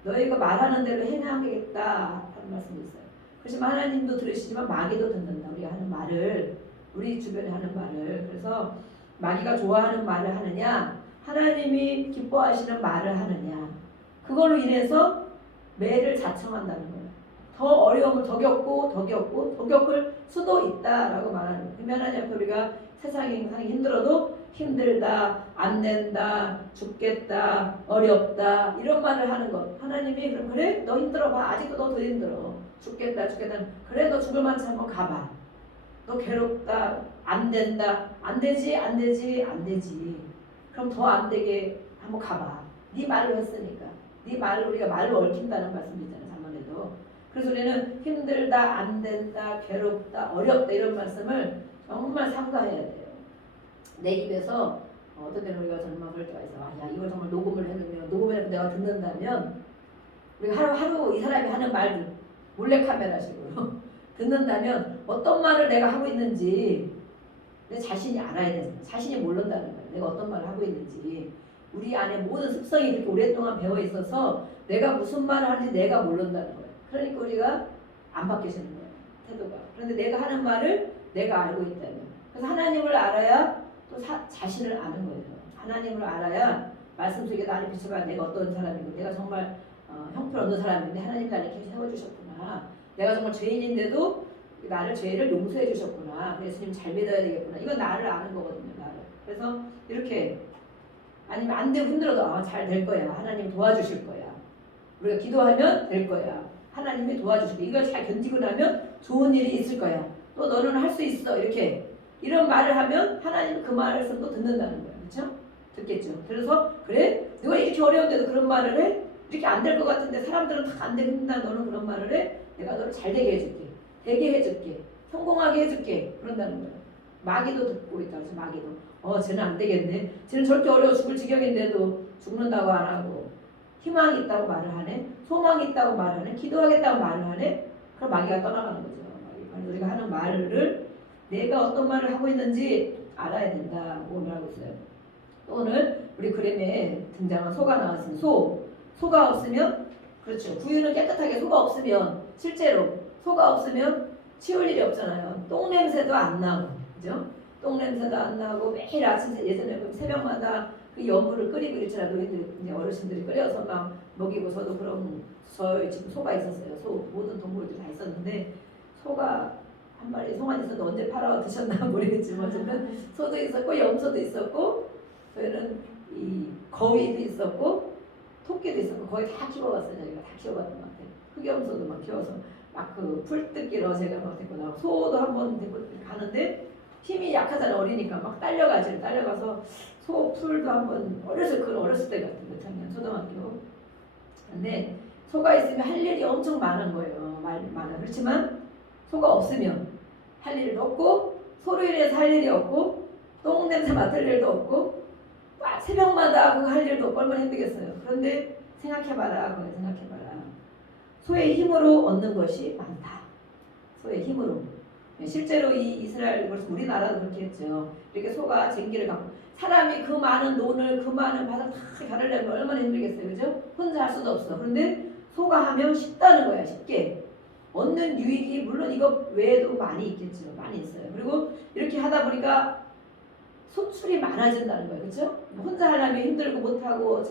너희가 말하는 대로 행하겠다 하는 말씀이 있어요. 그렇지만 하나님도 들으시지만 마귀도 듣는다. 우리가 하는 말을, 우리 주변에 하는 말을. 그래서 마귀가 좋아하는 말을 하느냐, 하나님이 기뻐하시는 말을 하느냐, 그걸로 인해서 매를 자청한다는 거예요. 더 어려움을 더 겪을 수도 있다라고 말하는 거예요. 그러면 하나님 앞에 우리가 세상이 굉장히 힘들어도 힘들다, 안 된다, 죽겠다, 어렵다 이런 말을 하는 것. 하나님이 그럼 그래? 너 힘들어봐. 아직도 너 더 힘들어. 죽겠다. 그래 너 죽을 만치 한번 가봐. 너 괴롭다. 안 된다. 안 되지. 그럼 더 안 되게 한번 가봐. 네 말로 했으니까. 네 말을 우리가 말로 얽힌다는 말씀이잖아요. 잠언에도. 그래서 우리는 힘들다, 안 된다, 괴롭다, 어렵다 이런 말씀을 정말 삼가해야 돼요. 내 입에서 어떤 때는 우리가 정말 그럴 때가 있어. 야 이걸 정말 녹음을 해서 내가 듣는다면 우리가 하루 이 사람이 하는 말 몰래카메라식으로 듣는다면 어떤 말을 내가 하고 있는지 내 자신이 알아야 되잖아. 자신이 모른다는 거야. 내가 어떤 말을 하고 있는지. 우리 안에 모든 습성이 그렇게 오랫동안 배워 있어서 내가 무슨 말을 하는지 내가 모른다는 거야. 그러니까 우리가 안 바뀌시는 거야. 태도가. 그런데 내가 하는 말을 내가 알고 있다면. 그래서 하나님을 알아야 또 자신을 아는 거예요. 하나님을 알아야 말씀 속에 나를 비춰봐야 내가 어떤 사람이고 내가 정말 형편없는 사람인데 하나님 나를 이렇게 세워주셨구나. 내가 정말 죄인인데도 나를 죄를 용서해 주셨구나. 예수님 잘 믿어야 되겠구나. 이건 나를 아는 거거든요. 나를. 그래서 이렇게 아니면 안 되고 힘들어도 잘 될 거야. 하나님 도와주실 거야. 우리가 기도하면 될 거야. 하나님이 도와주실 거야. 이걸 잘 견디고 나면 좋은 일이 있을 거야. 또 너는 할 수 있어. 이런 말을 하면 하나님은 그 말씀도 듣는다는 거예요. 그렇죠? 듣겠죠. 그래서 그래? 누가 이렇게 어려운데도 그런 말을 해? 이렇게 안 될 것 같은데 사람들은 다 안 된다. 너는 그런 말을 해? 내가 너를 잘 되게 해줄게. 되게 해줄게. 성공하게 해줄게. 그런다는 거예요. 마귀도 듣고 있다. 그래서 마귀도 쟤는 안 되겠네. 쟤는 절대 어려워 죽을 지경인데도 죽는다고 안 하고 희망이 있다고 말을 하네. 소망이 있다고 말을 하네. 기도하겠다고 말을 하네. 그럼 마귀가 떠나가는 거죠. 마귀가. 우리가 하는 말을 내가 어떤 말을 하고 있는지 알아야 된다고 말하고 있어요. 오늘 우리 그림에 등장한 소가 나왔습니다. 소가 없으면 그렇죠. 구유는 깨끗하게 소가 없으면 실제로 소가 없으면 치울 일이 없잖아요. 똥 냄새도 안 나고, 그죠? 똥 냄새도 안 나고 매일 아침 예전에 새벽마다 그 여물을 끓이고 있잖아요. 노인들 어르신들이 끓여서 막 먹이고 저도 그런 저희 지금 소가 있었어요. 소 모든 동물들 다 있었는데 소가 한 마리 송아지 있었는데 언제 팔아 드셨나 모르겠지만 어쨌든 소도 있었고 염소도 있었고 저희는 이 거위도 있었고 토끼도 있었고 거의 다 키워봤어요. 저희가 다 키워봤던 것 같아요. 흑염소도 막 키워서 막 그 풀뜯기로 제가 막 데리고 나고 소도 한번 데리고 가는데 힘이 약하잖아요. 어리니까 막 딸려가서 소 풀도 한번 어렸을 때 같은 거 작년 초등학교. 근데 소가 있으면 할 일이 엄청 많은 거예요. 많아. 그렇지만 소가 없으면 할 일도 없고 소로 인해서 할 일이 없고 똥 냄새 맡을 일도 없고 새벽마다 그거 할 일도 없고 얼마나 힘들겠어요. 그런데 생각해봐라. 소의 힘으로 얻는 것이 많다. 소의 힘으로. 실제로 이 이스라엘 우리나라도 그렇게 했죠. 이렇게 소가 쟁기를 갖고 사람이 그 많은 논을 그 많은 밭을 다 가르려면 얼마나 힘들겠어요. 그죠? 혼자 할 수도 없어. 그런데 소가 하면 쉽다는 거야. 쉽게. 얻는 유익이 물론 이거 외에도 많이 있겠죠. 많이 있어요. 그리고 이렇게 하다 보니까 소출이 많아진다는 거예요. 그렇죠? 혼자 하려면 힘들고 못하고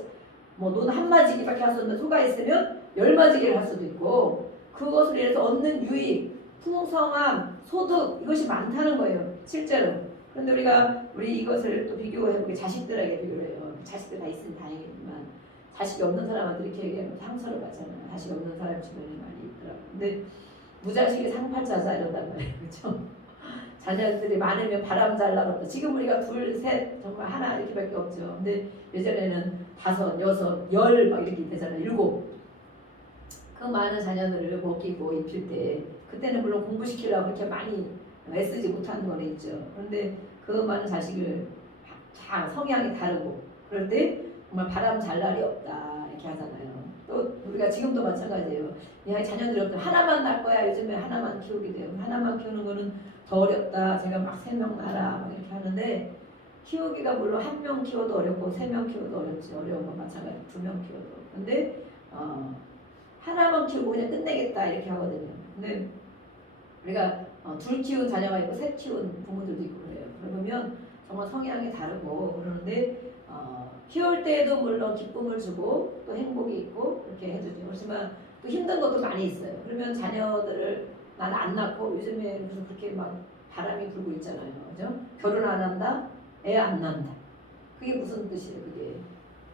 논 한 마지기밖에 할 수 없는 소가 있으면 10마지기를 할 수도 있고 그것을 위해서 얻는 유익, 풍성함, 소득 이것이 많다는 거예요. 실제로. 그런데 우리 이것을 또 비교해보고 자식들에게 비교를 해요. 자식들 다 있으면 다행이지만 자식이 없는 사람한테 이렇게 얘기하면 상처를 받잖아요. 자식 없는 사람 주변에 많이 있더라고요. 근데 무자식이 상팔자자 이런단 말이에요. 그렇죠? 자녀들이 많으면 바람 잘 나갔다. 지금 우리가 둘, 셋, 정말 하나 이렇게밖에 없죠. 근데 예전에는 5, 6, 10 막 이렇게 되잖아요. 7. 그 많은 자녀들을 먹이고 입힐 때 그때는 물론 공부시키려고 그렇게 많이 애쓰지 못하는 건 있죠. 그런데 그 많은 자식을 다 성향이 다르고 그럴 때 정말 바람 잘 날이 없다. 이렇게 하잖아요. 또 우리가 지금도 마찬가지예요. 야, 자녀들이 없다. 하나만 낳을 거야. 요즘에 하나만 키우게 돼요. 하나만 키우는 거는 더 어렵다. 제가 막 3명 낳아라 막 이렇게 하는데 키우기가 물론 1명 키워도 어렵고 3명 키워도 어렵지. 어려운 건 마찬가지. 2명 키워도. 근데 하나만 키우고 그냥 끝내겠다 이렇게 하거든요. 근데 우리가 둘 키운 자녀가 있고 셋 키운 부모들도 있고 그래요. 그러면 정말 성향이 다르고 그러는데 키울 때에도 물론 기쁨을 주고 또 행복이 있고 이렇게 해주죠. 그렇지만 또 힘든 것도 많이 있어요. 그러면 자녀들을 난 안 낳고 요즘에 무슨 그렇게 막 바람이 불고 있잖아요. 그죠? 결혼 안 한다? 애 안 낳는다. 그게 무슨 뜻이에요? 그게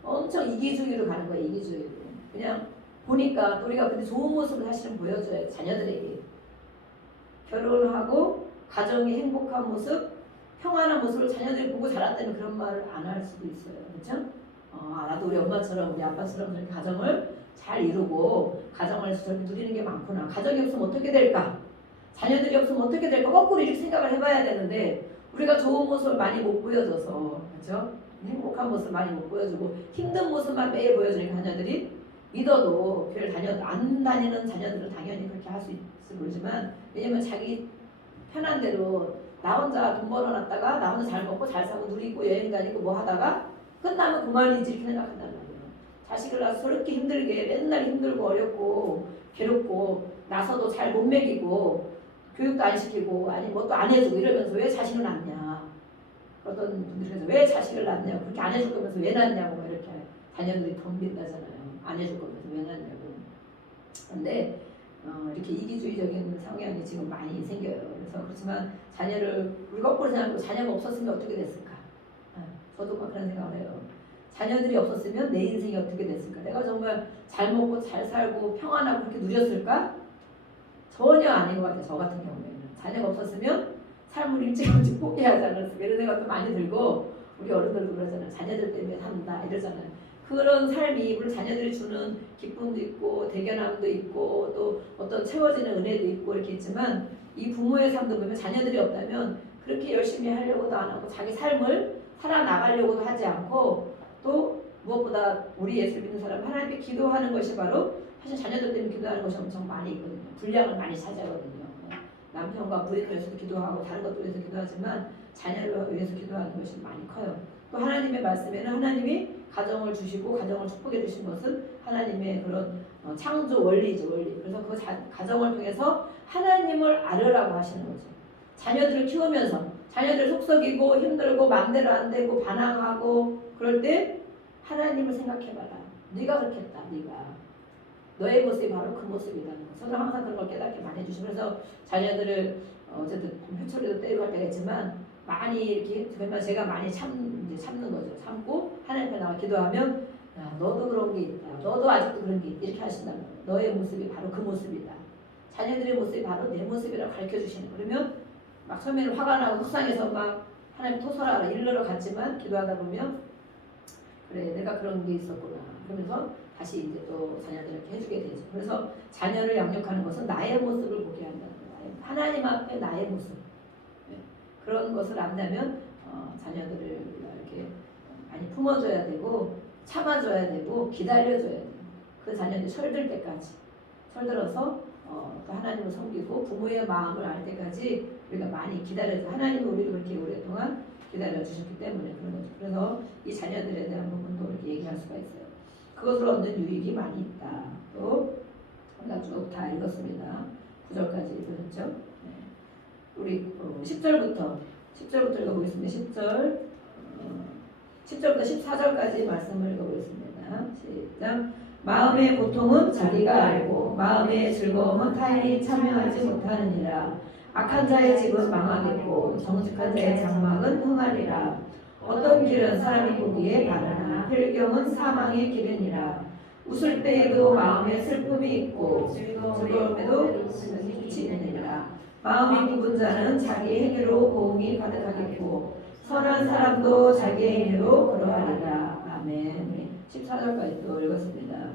엄청 이기주의로 가는 거예요. 이기주의로. 그냥 보니까 우리가 근데 좋은 모습을 사실은 보여줘요. 자녀들에게. 결혼하고 가정이 행복한 모습, 평안한 모습을 자녀들이 보고 자랐다면 그런 말을 안 할 수도 있어요. 그렇죠? 나도 우리 엄마처럼 우리 아빠처럼 저렇게 가정을 잘 이루고 가정을 저렇게 누리는 게 많구나. 가정이 없으면 어떻게 될까? 자녀들이 없으면 어떻게 될까? 거꾸로 이렇게 생각을 해봐야 되는데 우리가 좋은 모습을 많이 못 보여줘서 그렇죠? 행복한 모습 많이 못 보여주고 힘든 모습만 매일 보여주니까 자녀들이 믿어도 교회를 안 다니는 자녀들은 당연히 그렇게 할 수 있을지 모르지만 왜냐면 자기 편한 대로 나 혼자 돈 벌어놨다가 나 혼자 잘 먹고 잘 사고 누리고 여행 다니고 뭐 하다가 끝나면 그만이지 이렇게 생각한단 말이에요. 자식을 낳아서 저렇게 힘들게 맨날 힘들고 어렵고 괴롭고 나서도 잘 못 먹이고 교육도 안 시키고 아니 뭐 또 안 해주고 이러면서 왜 자식을 낳냐. 어떤 분들이 그래서 왜 자식을 낳냐. 그렇게 안 해줄 거면서 왜 낳냐고 이렇게 자녀들이 덤빈다잖아요. 안 해줄 거면서 왜 낳냐고. 그런데 이렇게 이기주의적인 성향이 지금 많이 생겨요. 그래서 그렇지만 자녀를 우리 거꾸로 생각하고 자녀가 없었으면 어떻게 됐을까? 저도 막 그런 생각을 해요. 자녀들이 없었으면 내 인생이 어떻게 됐을까? 내가 정말 잘 먹고 잘 살고 평안하고 그렇게 누렸을까? 전혀 아닌 것 같아요. 저 같은 경우에는. 자녀가 없었으면 삶을 일찍 포기하지 않았을까? 이런 생각도 많이 들고 우리 어른들도 그러잖아요. 자녀들 때문에 산다 이러잖아요. 그런 삶이 물론 자녀들이 주는 기쁨도 있고 대견함도 있고 또 어떤 채워지는 은혜도 있고 이렇게 있지만 이 부모의 삶도 보면 자녀들이 없다면 그렇게 열심히 하려고도 안 하고 자기 삶을 살아나가려고도 하지 않고 또 무엇보다 우리 예수 믿는 사람 하나님께 기도하는 것이 바로 사실 자녀들 때문에 기도하는 것이 엄청 많이 있거든요. 분량을 많이 차지하거든요. 남편과 부인을 위해서도 기도하고 다른 것도 위해서 기도하지만 자녀를 위해서 기도하는 것이 많이 커요. 또 하나님의 말씀에는 하나님이 가정을 주시고 가정을 축복해 주신 것은 하나님의 그런 창조 원리죠. 원리. 그래서 그 가정을 통해서 하나님을 알으라고 하시는 거죠. 자녀들을 키우면서 자녀들 속썩이고 힘들고 맘대로 안 되고 반항하고 그럴 때 하나님을 생각해봐라. 네가 그렇겠다. 네가. 너의 모습이 바로 그 모습이라는 거. 저는 항상 그런 걸 깨닫게 많이 해주시고 그래서 자녀들을 어쨌든 회초리도 때리고 할 때가 있지만 많이 이렇게 정말 제가 많이 참는 거죠. 참고 하나님 앞에 나와 기도하면 야, 너도 그런 게 있다. 너도 아직도 그런 게 있다. 이렇게 하신다는 거예요. 너의 모습이 바로 그 모습이다. 자녀들의 모습이 바로 내 모습이라고 가르쳐주시는 거예요. 그러면 막 처음에는 화가 나고 속상해서 막 하나님 토설하라 이르러 갔지만 기도하다 보면 그래 내가 그런 게 있었구나. 그러면서 다시 이제 또 자녀들에게 해주게 되죠. 그래서 자녀를 양육하는 것은 나의 모습을 보게 한다는 거예요. 하나님 앞에 나의 모습. 그런 것을 안다면 자녀들을 이렇게 많이 품어줘야 되고 참아줘야 되고 기다려줘야 돼요. 그 자녀들이 철들 때까지 철들어서 또 하나님을 섬기고 부모의 마음을 알 때까지 우리가 많이 기다려줘. 하나님이 우리를 그렇게 오랫동안 기다려주셨기 때문에 그런 거죠. 그래서 이 자녀들에 대한 부분도 이렇게 얘기할 수가 있어요. 그것으로 얻는 유익이 많이 있다. 또 우리가 쭉 다 읽었습니다. 9절까지 읽었죠. 네. 우리 10절부터 읽어보겠습니다. 10절부터 14절까지 말씀을 읽어보겠습니다. 시작. 마음의 고통은 자기가 알고 마음의 즐거움은 타인이 참여하지 못하느니라. 악한 자의 집은 망하겠고 정직한 자의 장막은 흥하리라. 어떤 길은 사람이 보기에 바르나 혈경은 사망의 길이니라. 웃을 때에도 마음에 슬픔이 있고 즐거움에도 빛이 있느니라. 마음이 굽은 자는 자기 행위로 고움이 가득하겠고 선한 사람도 자기 행위로 그러하리라. 아멘. 14절까지 또 읽었습니다.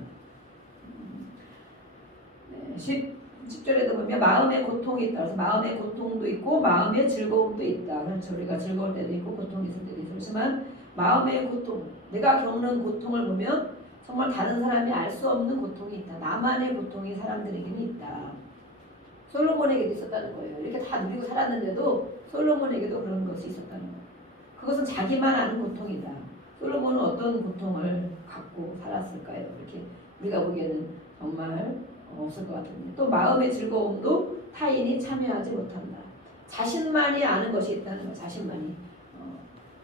10절에도 보면 마음의 고통이 있다. 그래서 마음의 고통도 있고 마음의 즐거움도 있다. 그렇죠. 우리가 즐거울 때도 있고 고통이 있을 때도 있지만 마음의 고통, 내가 겪는 고통을 보면 정말 다른 사람이 알 수 없는 고통이 있다. 나만의 고통이 사람들에게는 있다. 솔로몬에게도 있었다는 거예요. 이렇게 다 누리고 살았는데도 솔로몬에게도 그런 것이 있었다는 거예요. 그것은 자기만 아는 고통이다. 솔로몬은 어떤 고통을 갖고 살았을까요? 이렇게 우리가 보기에는 정말 없을 것 같은데, 또 마음의 즐거움도 타인이 참여하지 못한다. 자신만이 아는 것이 있다는 거예요. 자신만이.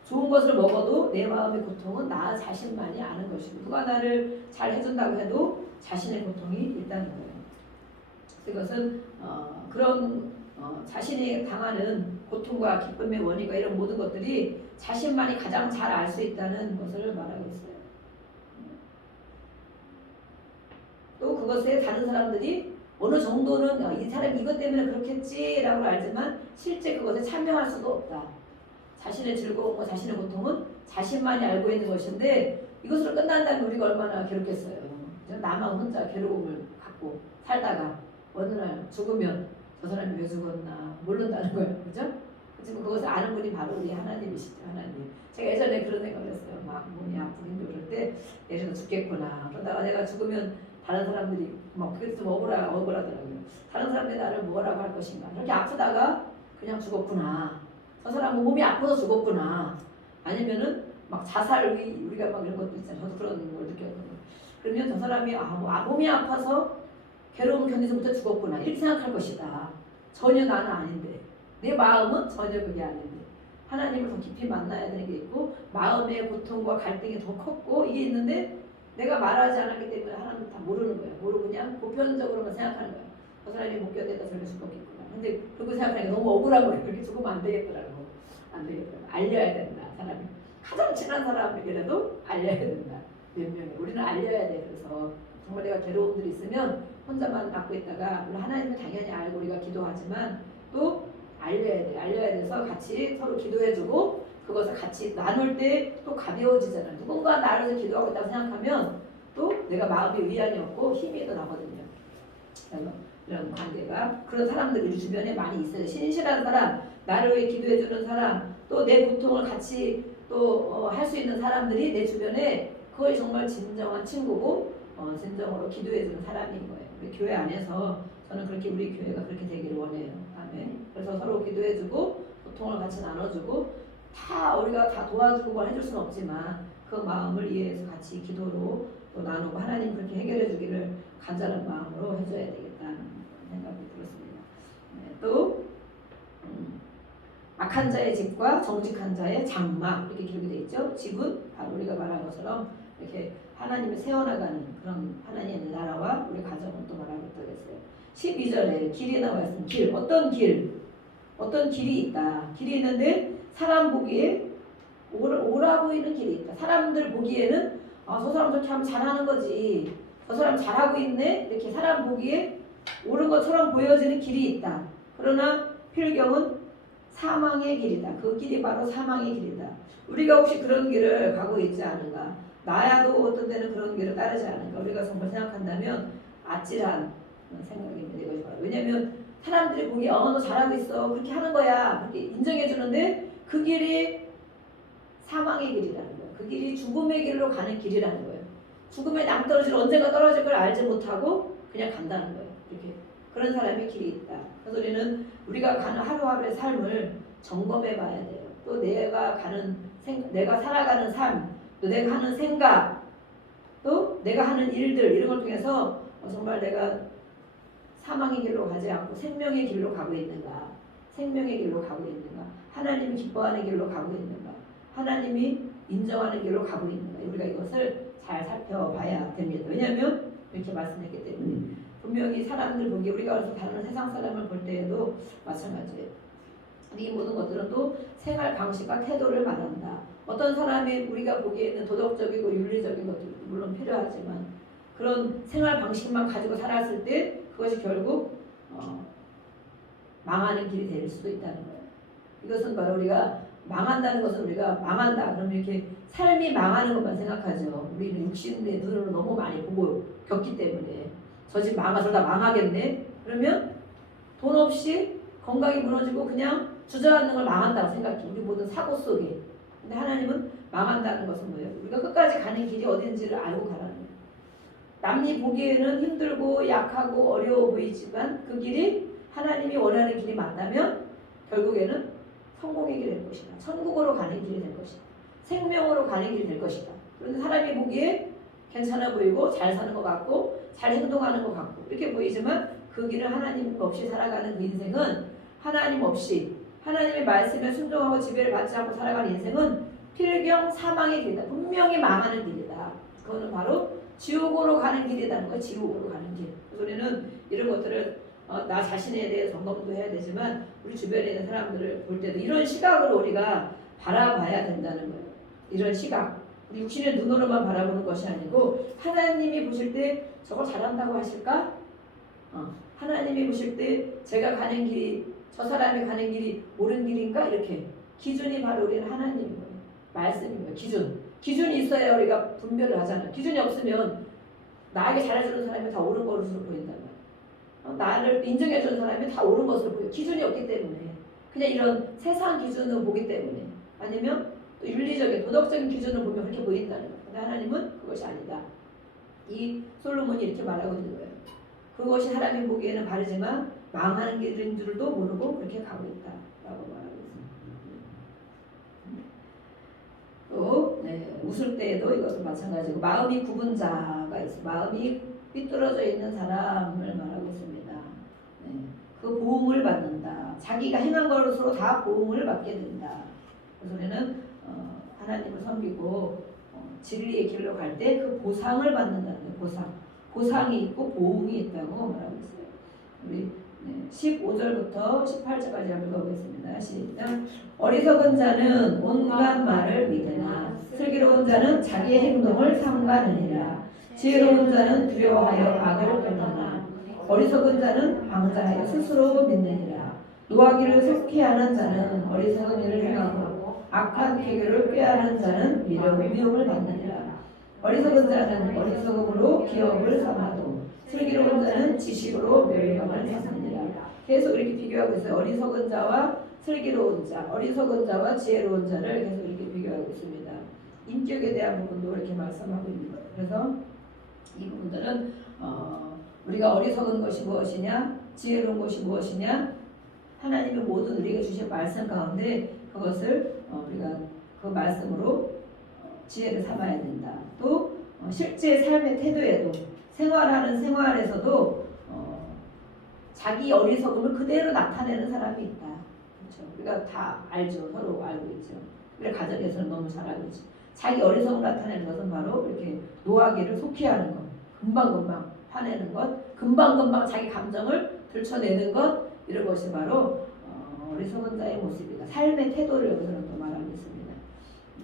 좋은 것을 먹어도 내 마음의 고통은 나 자신만이 아는 것이고, 누가 나를 잘 해준다고 해도 자신의 고통이 있다는 거예요. 이것은 그런 자신이 당하는 고통과 기쁨의 원인과 이런 모든 것들이 자신만이 가장 잘 알 수 있다는 것을 말하고 있어요. 또 그것에 다른 사람들이 어느 정도는 이 사람이 이것 때문에 그렇겠지라고 알지만 실제 그것에 참여할 수도 없다. 자신의 즐거움과 자신의 고통은 자신만이 알고 있는 것인데, 이것으로 끝난다면 우리가 얼마나 괴롭겠어요. 나만 혼자 괴로움을 갖고 살다가 어느 날 죽으면 저 사람이 왜 죽었나 모른다는 거예요. 그죠? 지금 그것을 아는 분이 바로 우리 하나님이시죠. 하나님. 제가 예전에 그런 생각을 했어요. 막 몸이 아프긴 그럴 때 예를 들어 죽겠구나. 그러다가 내가 죽으면 다른 사람들이 막 그게 좀 억울하더라고요. 다른 사람들이 나를 뭐라고 할 것인가. 그렇게 아프다가 그냥 죽었구나. 저 사람은 몸이 아파서 죽었구나. 아니면은 막 자살, 우리가 막 이런 것도 있잖아요. 저도 그런 걸 느꼈거든요. 그러면 저 사람이 몸이 아파서 괴로움을 견디지 못해 죽었구나. 이렇게 생각할 것이다. 전혀 나는 아닌데. 내 마음은 전혀 그게 아닌데. 하나님을 더 깊이 만나야 되는 게 있고, 마음의 고통과 갈등이 더 컸고, 이게 있는데 내가 말하지 않았기 때문에 하나님은 다 모르는 거예요. 모르고 그냥 보편적으로만 생각하는 거예요. 저 사람이 못 견디다 저렇게 죽었겠구나. 근데 그렇게 생각하니까 너무 억울한 거예요. 그렇게 죽으면 안 되겠더라고. 안 되겠더라고. 알려야 된다. 사람이. 가장 친한 사람에게라도 알려야 된다. 몇 명이. 우리는 알려야 돼. 그래서 정말 내가 괴로움들이 있으면 혼자만 갖고 있다가, 물론 하나님은 당연히 알고 우리가 기도하지만 또 알려야 돼. 알려야 돼서 같이 서로 기도해주고 그것을 같이 나눌 때 또 가벼워지잖아요. 누군가 나를 위해서 기도하고 있다고 생각하면 또 내가 마음에 위안이 없고 힘이 더 나거든요. 이런 관계가, 그런 사람들이 우리 주변에 많이 있어요. 신실한 사람, 나를 위해 기도해주는 사람, 또 내 고통을 같이 또 할 수 있는 사람들이 내 주변에, 그것이 정말 진정한 친구고 진정으로 기도해주는 사람인 거예요. 우리 교회 안에서 저는 그렇게 우리 교회가 그렇게 되기를 원해요. 아멘. 그래서 서로 기도해주고 고통을 같이 나눠주고, 우리가 다 도와주고 뭘 해줄 수는 없지만 그 마음을 이해해서 같이 기도로 또 나누고 하나님 그렇게 해결해주기를 간절한 마음으로 해줘야 되겠다는 생각이 들었습니다. 네, 또 악한 자의 집과 정직한 자의 장막, 이렇게 기록이 되어 있죠. 집은 바로 우리가 말한 것처럼 이렇게 하나님이 세워나가는 그런 하나님의 나라와 우리 가정을 또 말하고 있다고 했어요. 12절에 길이 나와 있습니다. 길, 어떤 길이 있다. 길이 있는데 사람 보기에 옳아 보이는 길이 있다. 사람들 보기에는 저 사람 저렇게 하면 잘하는 거지, 저 사람 잘하고 있네, 이렇게 사람 보기에 옳은 것처럼 보여지는 길이 있다. 그러나 필경은 사망의 길이다. 그 길이 바로 사망의 길이다. 우리가 혹시 그런 길을 가고 있지 않은가? 나야도 어떤 때는 그런 길을 따르지 않을까? 우리가 정말 생각한다면 아찔한 생각입니다. 이것이 바로. 왜냐하면 사람들이 보기에 너 잘하고 있어, 그렇게 하는 거야, 그렇게 인정해 주는데 그 길이 사망의 길이라는 거예요. 그 길이 죽음의 길로 가는 길이라는 거예요. 죽음의 낭떠러지를 언젠가 떨어질 걸 알지 못하고 그냥 간다는 거예요. 이렇게 그런 사람의 길이 있다. 그래서 우리가 가는 하루하루의 삶을 점검해 봐야 돼요. 또 내가 살아가는 삶, 또 내가 하는 생각, 또 내가 하는 일들, 이런 걸 통해서 정말 내가 사망의 길로 가지 않고 생명의 길로 가고 있는가, 생명의 길로 가고 있는가, 하나님이 기뻐하는 길로 가고 있는가, 하나님이 인정하는 길로 가고 있는가, 우리가 이것을 잘 살펴봐야 됩니다. 왜냐하면 이렇게 말씀했기 때문에. 분명히 사람들 보기에, 우리가 그래서 다른 세상 사람을 볼 때에도 마찬가지예요. 이 모든 것들은 또 생활 방식과 태도를 말한다. 어떤 사람이 우리가 보기에는 도덕적이고 윤리적인 것들도 물론 필요하지만 그런 생활 방식만 가지고 살았을 때 그것이 결국 망하는 길이 될 수도 있다는 거예요. 이것은 바로 우리가 망한다는 것은, 우리가 망한다 그러면 이렇게 삶이 망하는 것만 생각하죠. 우리는 육신의 눈으로 너무 많이 보고 겪기 때문에 저 집 저러다 망하겠네. 그러면 돈 없이 건강이 무너지고 그냥 주저앉는 걸 망한다고 생각해. 우리 모든 사고 속에. 근데 하나님은 망한다는 것은 뭐예요? 우리가 끝까지 가는 길이 어딘지를 알고 가라는 거예요. 남이 보기에는 힘들고 약하고 어려워 보이지만 그 길이 하나님이 원하는 길이 맞다면 결국에는 성공의 길이 될 것이다. 천국으로 가는 길이 될 것이다. 생명으로 가는 길이 될 것이다. 그런데 사람이 보기에 괜찮아 보이고 잘 사는 것 같고 잘 행동하는 것 같고 이렇게 보이지만 그 길은 하나님 없이 살아가는 그 인생은 하나님 없이 하나님의 말씀에 순종하고 지배를 받지 않고 살아가는 인생은 필경 사망의 길이다. 분명히 망하는 길이다. 그거는 바로 지옥으로 가는 길이라는 거예요. 지옥으로 가는 길. 그래서 우리는 이런 것들을 나 자신에 대해 점검도 해야 되지만 우리 주변에 있는 사람들을 볼 때도 이런 시각으로 우리가 바라봐야 된다는 거예요. 이런 시각. 우리 육신의 눈으로만 바라보는 것이 아니고 하나님이 보실 때 저거 잘한다고 하실까? 하나님이 보실 때 제가 가는 길이 저 사람이 가는 길이 옳은 길인가? 이렇게 기준이 바로 우리는 하나님인 거예요. 말씀인 거예요. 기준이 있어야 우리가 분별을 하잖아요. 기준이 없으면 나에게 잘해주는 사람이 다 옳은 것으로 보인단 말이에요. 나를 인정해주는 사람이 다 옳은 것으로 보여요. 기준이 없기 때문에 그냥 이런 세상 기준으로 보기 때문에 아니면 또 윤리적인 도덕적인 기준을 보면 그렇게 보인다는 거예요. 근데 하나님은 그것이 아니다. 이 솔로몬이 이렇게 말하고 있는 거예요. 그것이 사람이 보기에는 바르지만 망하는 길인 줄도 모르고 그렇게 가고 있다라고 말하고 있습니다. 또 웃을 때에도 이것도 마찬가지고 마음이 굽은 자가 있어요. 마음이 삐뚤어져 있는 사람을 말하고 있습니다. 그 보응을 받는다. 자기가 행한 것으로 다 보응을 받게 된다. 그래서 우리는 하나님을 섬기고 진리의 길로 갈 때 그 보상을 받는다는 거예요. 보상이 있고 보응이 있다고 말하고 있어요. 우리 15절부터 18절까지 한번 읽어보겠습니다. 시작. 어리석은 자는 온갖 말을 믿으나 슬기로운 자는 자기의 행동을 삼가느니라. 지혜로운 자는 두려워하여 악을 떠나나 어리석은 자는 방자하여 스스로 믿느니라. 노하기를 속히하는 자는 어리석은 일을 행하고 악한 계교를 꾀하는 자는 미움을 받느니라. 어리석은 자는 어리석음으로 기업을 삼아도 슬기로운 자는 지식으로 멸망을 삼느니라. 계속 이렇게 비교하고 있어요. 어리석은 자와 슬기로운 자, 어리석은 자와 지혜로운 자를 계속 이렇게 비교하고 있습니다. 인격에 대한 부분도 이렇게 말씀하고 있는 거예요. 그래서 이 부분들은 우리가 어리석은 것이 무엇이냐, 지혜로운 것이 무엇이냐, 하나님의 모든 우리에게 주신 말씀 가운데 그것을 우리가 그 말씀으로 지혜를 삼아야 된다. 또 실제 삶의 태도에도 생활하는 생활에서도 자기 어리석음을 그대로 나타내는 사람이 있다. 그렇죠? 우리가 다 알죠. 서로 알고 있죠. 우리 가정에서는 너무 잘 알고 있죠. 자기 어리석음을 나타내는 것은 바로 이렇게 노하기를 속히하는 것, 금방금방 화내는 것, 금방금방 자기 감정을 들춰내는 것, 이런 것이 바로 어리석은 자의 모습이다. 삶의 태도를 여기서는 또 말하고 있습니다.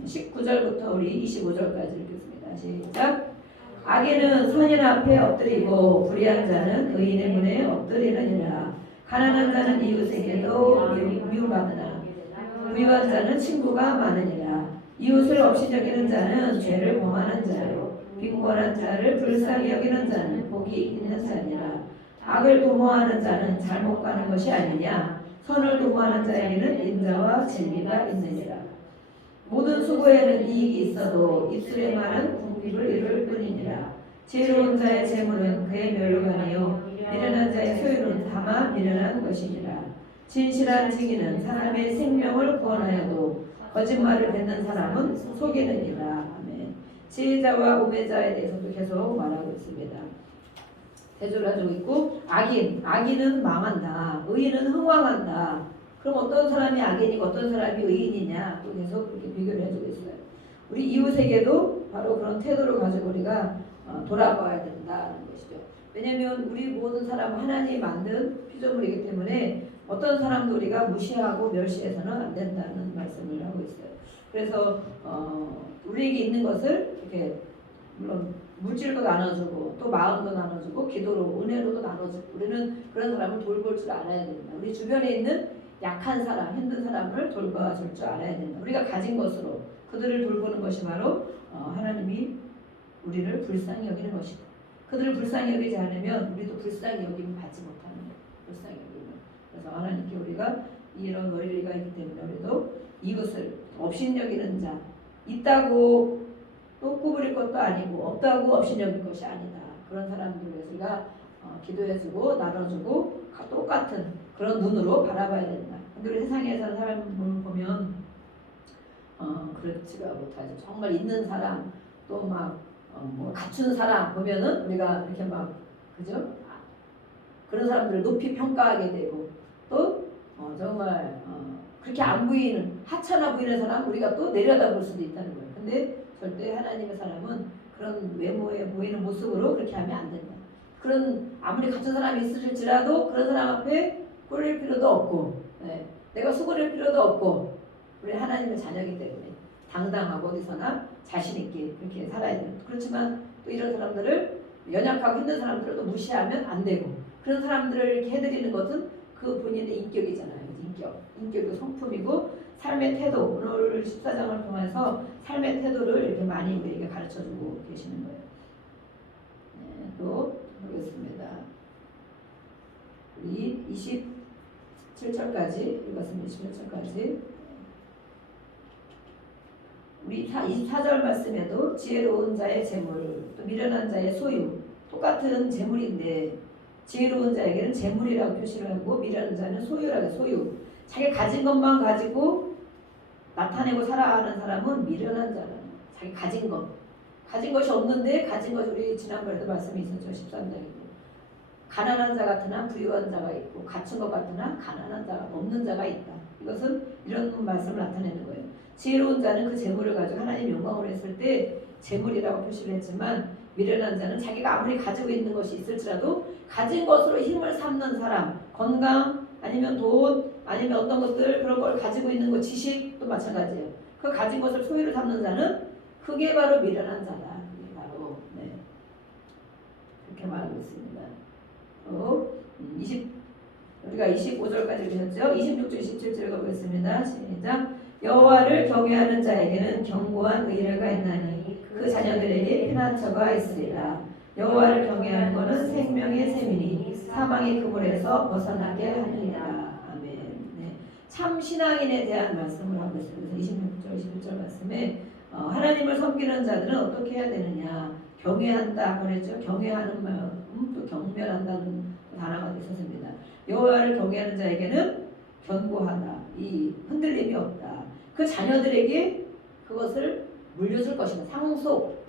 19절부터 우리 25절까지 읽겠습니다. 시작. 악인은 선인 앞에 엎드리고 불의한 자는 의인의 문에 엎드리느니라. 가난한 자는 이웃에게도 미움받으나 부유한 자는 친구가 많으니라. 이웃을 없이 여기는 자는 죄를 범하는 자요 빈곤한 자를 불쌍히 여기는 자는 복이 있는 자니라. 악을 도모하는 자는 잘못 가는 것이 아니냐. 선을 도모하는 자에게는 인자와 진리가 있느니라. 모든 수고에는 이익이 있어도 입술의 말은 궁핍을 이룰 뿐이니라. 지혜로운 자의 재물은 그의 멸류관이요 미련한 자의 소유는 다만 미련한 것이니라. 진실한 증인은 사람의 생명을 구원하여도 거짓말을 뱉는 사람은 속이느니라. 아멘. 지혜자와 우매자에 대해서도 계속 말하고 있습니다. 대조를 가지고 있고 악인은 망한다. 의인은 흥왕한다. 그럼 어떤 사람이 악인이고 어떤 사람이 의인이냐 또 계속 그렇게 비교를 해주고 있어요. 우리 이웃에게도 바로 그런 태도를 가지고 우리가 돌아봐야 된다는 것이죠. 왜냐하면 우리 모든 사람은 하나님이 만든 피조물이기 때문에 어떤 사람도 우리가 무시하고 멸시해서는 안 된다는 말씀을 하고 있어요. 그래서 우리에게 있는 것을 이렇게 물론 물질도 나눠주고 또 마음도 나눠주고 기도로 은혜로도 나눠주고 우리는 그런 사람을 돌볼 줄 알아야 됩니다. 우리 주변에 있는 약한 사람, 힘든 사람을 돌봐줄 줄 알아야 된다. 우리가 가진 것으로 그들을 돌보는 것이 바로 하나님이 우리를 불쌍히 여기는 것이다. 그들을 불쌍히 여기지 않으면 우리도 불쌍히 여김을 받지 못하는 거예요. 불쌍히 여김을. 그래서 하나님께 우리가 이런 원리가 있기 때문에 우리도 이것을 업신여기는 자 있다고 또 구부릴 것도 아니고 없다고 업신여길 것이 아니다. 그런 사람들을 위해서 우리가 기도해주고 나눠주고 똑같은 그런 눈으로 바라봐야 된다. 근데 우리 세상에 사는 사람을 보면 그렇지가 못하죠. 정말 있는 사람 또 막 뭐 갖춘 사람 보면은 우리가 이렇게 막 그죠? 그런 사람들을 높이 평가하게 되고 또 정말 그렇게 안 보이는 하찮아 보이는 사람 우리가 또 내려다볼 수도 있다는 거예요. 근데 절대 하나님의 사람은 그런 외모에 보이는 모습으로 그렇게 하면 안 된다. 그런 아무리 갖춘 사람이 있을지라도 그런 사람 앞에 꿀릴 필요도 없고 내가 수고릴 필요도 없고 우리 하나님의 자녀이기 때문에 당당하고 어디서나 자신 있게 그렇게 살아야 돼요. 그렇지만 또 이런 사람들을 연약하고 힘든 사람들을 또 무시하면 안 되고 그런 사람들을 이렇게 해드리는 것은 그 본인의 인격이잖아요. 인격이 성품이고 삶의 태도 오늘 14장을 통해서 삶의 태도를 이렇게 많이 우리에게 가르쳐주고 계시는 거예요. 또 보겠습니다. 우리 27절까지 읽었습니다. 27절까지 우리 24절 말씀에도 지혜로운 자의 재물 또 미련한 자의 소유 똑같은 재물인데 지혜로운 자에게는 재물이라고 표시를 하고 미련한 자는 소유라고 소유 자기 가진 것만 가지고 나타내고 살아가는 사람은 미련한 자라는 자기 가진 것이 없는데 가진 것이 우리 지난번에도 말씀이 있었죠. 13장에도 가난한 자 같으나 부유한 자가 있고 갖춘 것 같으나 가난한 자가 없는 자가 있다. 이것은 이런 말씀을 나타내는 거예요. 지혜로운 자는 그 재물을 가지고 하나님 영광을 했을 때 재물이라고 표시를 했지만 미련한 자는 자기가 아무리 가지고 있는 것이 있을지라도 가진 것으로 힘을 삼는 사람 건강 아니면 돈 아니면 어떤 것들 그런 걸 가지고 있는 것 지식도 마찬가지예요. 그 가진 것을 소유를 삼는 자는 그게 바로 미련한 자다. 그게 바로 그렇게 말하고 있습니다. 우리가 25절까지 보셨죠? 26절 27절 가보겠습니다. 시작. 여호와를 경외하는 자에게는 견고한 의뢰가 있나니 그 자녀들에게 피난처가 있으리라. 여호와를 경외하는 것은 생명의 샘이니 사망의 그물에서 벗어나게 하느니라. 아멘. 참 신앙인에 대한 말씀을 하고 있습니다. 26절 21절 말씀에 하나님을 섬기는 자들은 어떻게 해야 되느냐. 경외한다 그랬죠. 경외하는 마음 또 경멸한다는 단어가 있었습니다. 여호와를 경외하는 자에게는 견고하다. 이 흔들림이 없다. 그 자녀들에게 그것을 물려줄 것이다. 상속.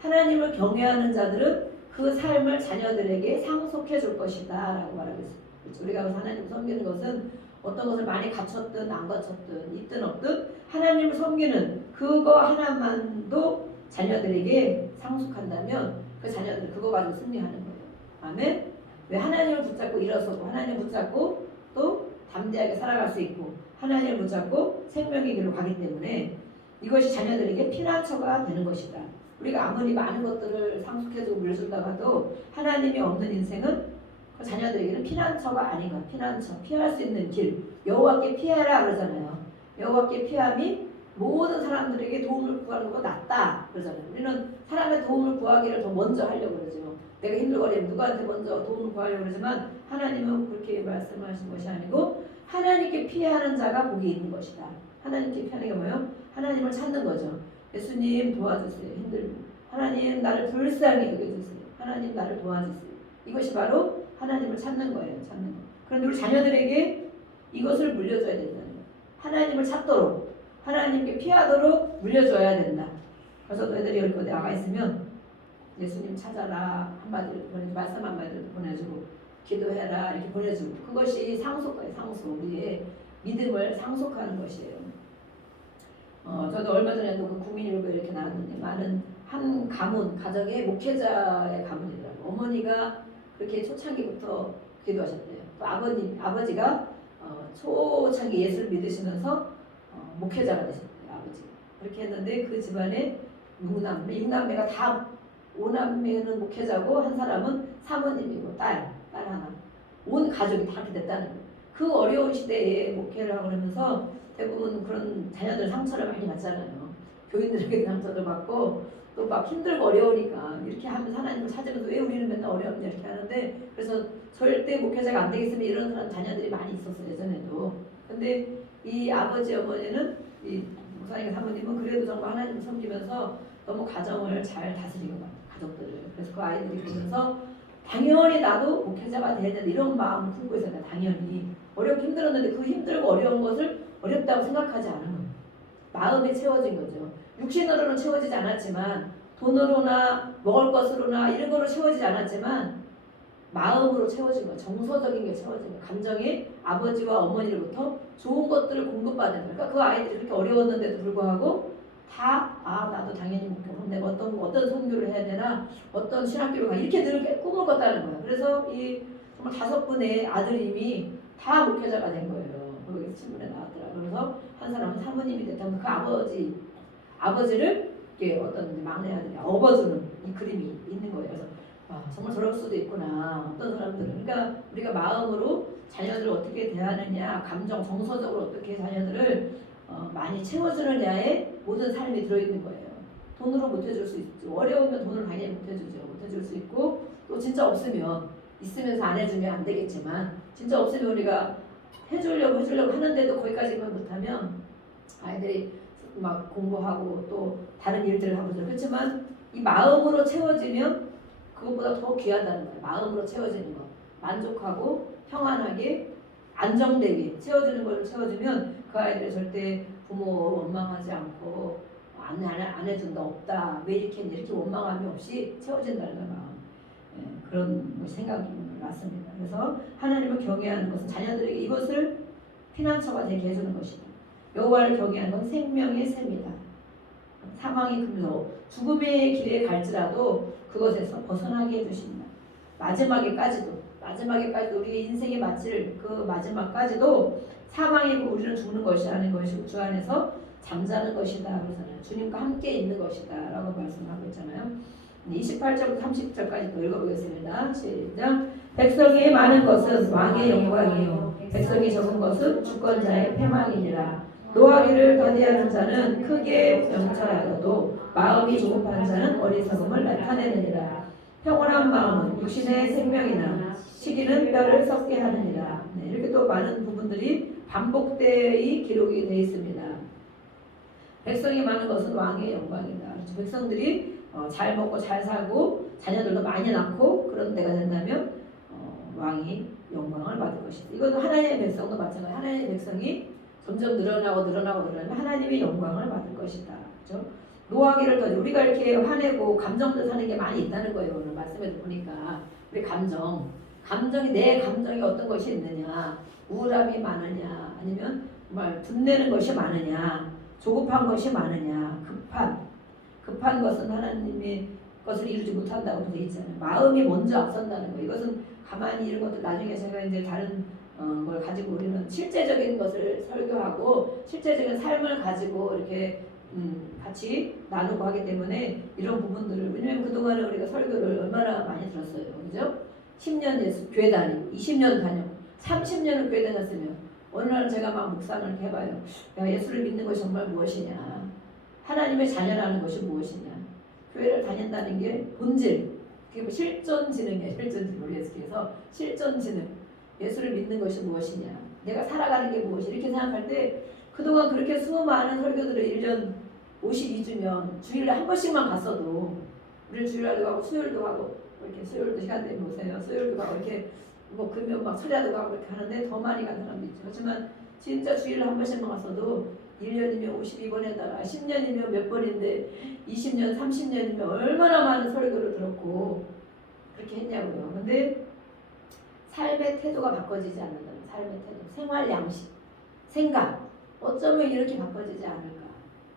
하나님을 경외하는 자들은 그 삶을 자녀들에게 상속해 줄 것이다 라고 말하고 있습니다. 우리가 하나님을 섬기는 것은 어떤 것을 많이 갖췄든 안 갖췄든 있든 없든 하나님을 섬기는 그거 하나만도 자녀들에게 상속한다면 그 자녀들은 그거 가지고 승리하는 거예요. 아멘. 왜 하나님을 붙잡고 일어서고 하나님을 붙잡고 또 담대하게 살아갈 수 있고 하나님을 붙잡고 생명의 길로 가기 때문에 이것이 자녀들에게 피난처가 되는 것이다. 우리가 아무리 많은 것들을 상속해주고 물려준다고 해도 하나님이 없는 인생은 그 자녀들에게는 피난처가 아닌가. 피난처, 피할 수 있는 길. 여호와께 피하라 그러잖아요. 여호와께 피함이 모든 사람들에게 도움을 구하는 것보다 낫다 그러잖아요. 우리는 사람의 도움을 구하기를 더 먼저 하려고 그러죠. 내가 힘들거리면 누구한테 먼저 도움을 구하려고 그러지만 하나님은 그렇게 말씀하신 것이 아니고 하나님께 피하는 자가 복이 있는 것이다. 하나님께 피하는 게 뭐예요? 하나님을 찾는 거죠. 예수님 도와주세요. 힘들고 하나님 나를 불쌍히 여겨주세요. 하나님 나를 도와주세요. 이것이 바로 하나님을 찾는 거예요. 찾는 거. 그런데 우리 자녀들에게 이것을 물려줘야 된다는 거예요. 하나님을 찾도록 하나님께 피하도록 물려줘야 된다. 그래서 애들이 여기 나가 있으면 예수님 찾아라 한마디를 보내주고 말씀 한마디를 보내주고 기도해라 이렇게 보내주고 그것이 상속과의 상속 우리의 믿음을 상속하는 것이에요. 저도 얼마 전에도 그 국민일보에 이렇게 나왔는데 많은 한 가문 가정의 목회자의 가문이더라고요. 어머니가 그렇게 초창기부터 기도하셨대요. 또 아버지가 초창기 예수를 믿으시면서 목회자가 되셨대요. 아버지가 그렇게 했는데 그 집안에 6남매가 다 5남매는 목회자고 한 사람은 사모님이고 딸 하나 온 가족이 다 그렇게 됐다는 거예요. 그 어려운 시대에 목회를 하고 그러면서 대부분 그런 자녀들 상처를 많이 받잖아요. 교인들에게 상처를 받고 또 막 힘들고 어려우니까 이렇게 하면서 하나님을 찾으면서 왜 우리는 맨날 어려웠냐 이렇게 하는데 그래서 절대 목회자가 안 되겠으면 이런 사람 자녀들이 많이 있었어요. 예전에도. 근데 이 아버지 어머니는 이 목사님 사모님은 그래도 정말 하나님을 섬기면서 너무 가정을 잘 다스리고 가족들을. 그래서 그 아이들이 보면서 당연히 나도 목회자가 돼야 된다 이런 마음을 품고 있었다. 당연히 어렵고 힘들었는데 그 힘들고 어려운 것을 어렵다고 생각하지 않은 거예요. 마음이 채워진 거죠. 육신으로는 채워지지 않았지만 돈으로나 먹을 것으로나 이런 거로 채워지지 않았지만 마음으로 채워진 거예요. 정서적인 게 채워진 거예요. 감정이 아버지와 어머니로부터 좋은 것들을 공급받는 거예요. 그러니까 그 아이들이 그렇게 어려웠는데도 불구하고 다 나도 당연히 목표로 내가 어떤 선교를 해야 되나 어떤 신학교를 가 이렇게 늘 꿈을 꿨다는 거예요. 그래서 이 정말 5분의 아들님이 다 목회자가 된 거예요. 거기서 신문에 나왔더라. 그래서 한 사람은 사모님이 됐다면 그 아버지를 이게 어떤 막내 아들이 업어주는 이 그림이 있는 거예요. 그래서 정말 저럴 수도 있구나. 어떤 사람들은 그러니까 우리가 마음으로 자녀들을 어떻게 대하느냐, 감정, 정서적으로 어떻게 자녀들을 많이 채워주느냐에 모든 삶이 들어있는 거예요. 돈으로 못 해줄 수 있죠. 어려우면 돈을 당연히 못 해주죠. 못 해줄 수 있고 또 진짜 없으면 있으면서 안 해주면 안 되겠지만 진짜 없으면 우리가 해주려고 하는데도 거기까지만 못하면 아이들이 막 공부하고 또 다른 일들을 하고 그렇지만 이 마음으로 채워지면 그것보다 더 귀하다는 거예요. 마음으로 채워지는 거. 만족하고 평안하게 안정되게 채워주는 걸 채워주면 그 아이들이 절대 부모 원망하지 않고 안 해준다 없다 왜 이렇게 원망함이 없이 채워진다는 마음. 그런 생각이 맞습니다. 그래서 하나님을 경외하는 것은 자녀들에게 이것을 피난처가 되게 해주는 것이다. 여호와를 경외하는 건 생명의 샘이다. 사망의 금소 죽음의 길에 갈지라도 그것에서 벗어나게 해주신다. 마지막에까지도 우리의 인생에 마칠 그 마지막까지도 사망이고 우리는 죽는 것이라는 것이 주 안에서 잠자는 것이다. 그러잖아요. 주님과 함께 있는 것이다 라고 말씀하고 있잖아요. 28절부터 30절까지 또 읽어보겠습니다. 시작. 백성이 많은 것은 왕의 영광이요 백성이 적은 것은 주권자의 패망이니라. 노하기를 더디하는 자는 크게 명철하여도 마음이 조급한 자는 어리석음을 나타내느니라. 평온한 마음은 육신의 생명이나 시기는 뼈를 썩게 하느니라. 이렇게 또 많은 부분들이 반복되이 기록이 되어 있습니다. 백성이 많은 것은 왕의 영광이다. 백성들이 잘 먹고 잘 살고 자녀들도 많이 낳고 그런 때가 된다면 왕이 영광을 받을 것이다. 이건 하나님의 백성도 마찬가지예요. 하나님의 백성이 점점 늘어나면 하나님의 영광을 받을 것이다. 그렇죠? 노하기를 더 우리가 이렇게 화내고 감정도 사는 게 많이 있다는 거예요. 오늘 말씀에도 보니까 우리 감정이 내 감정이 어떤 것이 있느냐, 우울함이 많으냐, 아니면 정말 분내는 것이 많으냐, 조급한 것이 많으냐, 급한 것은 하나님의 것을 이루지 못한다고 되어 있잖아요. 마음이 먼저 앞선다는 거. 이것은 가만히 이런 것도 나중에 제가 이제 다른 걸 가지고 우리는 실제적인 것을 설교하고 실제적인 삶을 가지고 이렇게 같이 나누고 하기 때문에 이런 부분들을 왜냐하면 그동안에 우리가 설교를 얼마나 많이 들었어요. 그죠? 10년 교회 다니고 20년 다니고 30년을 교회 다녔으면 어느 날 제가 막 묵상을 이렇게 해봐요. 야, 예수를 믿는 것이 정말 무엇이냐, 하나님의 자녀라는 것이 무엇이냐, 교회를 다닌다는 게 본질, 그게 뭐 실존지능이에요. 모르겠어서 실존지능, 예수를 믿는 것이 무엇이냐, 내가 살아가는 게 무엇이, 이렇게 생각할 때 그동안 그렇게 수많은 설교들을 1년 52주면 주일에 한 번씩만 갔어도 우리 주일날도 가고 수요일도 가고 이렇게 수요일도 시간 되면 오세요. 수요일도 가고 이렇게 뭐 금요 막 설야도 가고 이렇게 하는데 더 많이 간 사람도 있죠. 그렇지만 진짜 주일에 한 번씩만 갔어도 1년이면 52번에다가 10년이면 몇 번인데 20년 30년이면 얼마나 많은 설교를 들었고 그렇게 했냐고요. 근데 삶의 태도가 바꿔지지 않는다는, 삶의 태도, 생활 양식, 생각, 어쩌면 이렇게 바꿔지지 않을까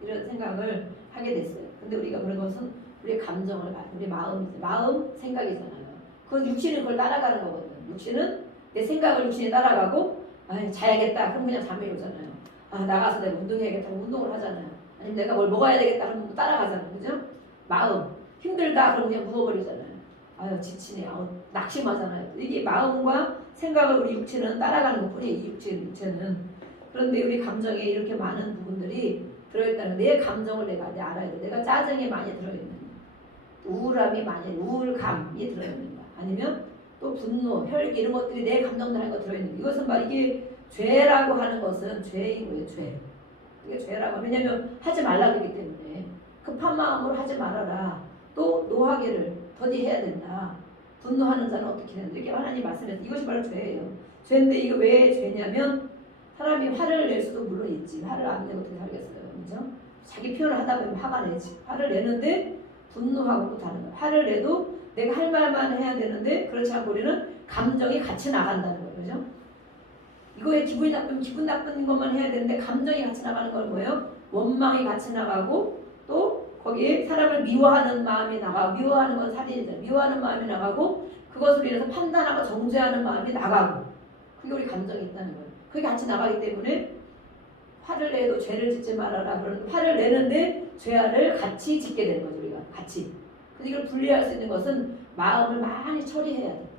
이런 생각을 하게 됐어요. 근데 우리가 그런 것은 우리의 감정을 우리 마음 생각이잖아요. 그 육신은 그걸 따라가는 거거든요. 육신은 내 생각을 육신이 따라가고 자야겠다 그럼 그냥 잠이 오잖아요. 나가서 내가 운동해야겠다 운동을 하잖아요. 아니면 내가 뭘 먹어야 되겠다 그러면 따라가잖아요. 그죠? 마음 힘들다 그러면 그냥 누워버리잖아요. 지치네. 낙심하잖아요. 이게 마음과 생각을 우리 육체는 따라가는 것뿐이에요. 이 육체는. 그런데 우리 감정에 이렇게 많은 부분들이 들어있다는, 내 감정을 내가 알아야 돼. 내가 짜증이 많이 들어있는, 우울감이 들어있는가, 아니면 또 분노, 혈기 이런 것들이 내 감정들 하는 거 들어있는. 이것은 이게 죄라고 하는 것은 죄인 거예요. 죄. 이게 죄라고. 왜냐면 하지 말라고 하기 때문에 급한 마음으로 하지 말아라. 또 노하기를 더디해야 된다. 분노하는 자는 어떻게 된다. 이렇게 하나님 말씀해서 이것이 바로 죄예요. 죄인데 이거 왜 죄냐면 사람이 화를 낼 수도 물론 있지. 화를 안 내고 어떻게 살겠어요. 그죠? 자기 표현을 하다 보면 화가 내지. 화를 내는데 분노하고 못하는 거예요. 화를 내도 내가 할 말만 해야 되는데 그렇지 않고 우리는 감정이 같이 나간다는 거예요. 그죠? 이거에 기분이 나쁘면 기분 나쁜 것만 해야 되는데 감정이 같이 나가는 건 뭐예요? 원망이 같이 나가고 또 거기에 사람을 미워하는 마음이 나가고 미워하는 건 살인이잖아요. 미워하는 마음이 나가고 그것으로 인해서 판단하고 정죄하는 마음이 나가고 그게 우리 감정이 있다는 거예요. 그게 같이 나가기 때문에 화를 내도 죄를 짓지 말아라. 그런 화를 내는데 죄를 같이 짓게 되는 거죠. 우리가 같이. 근데 이걸 분리할 수 있는 것은 마음을 많이 처리해야 돼.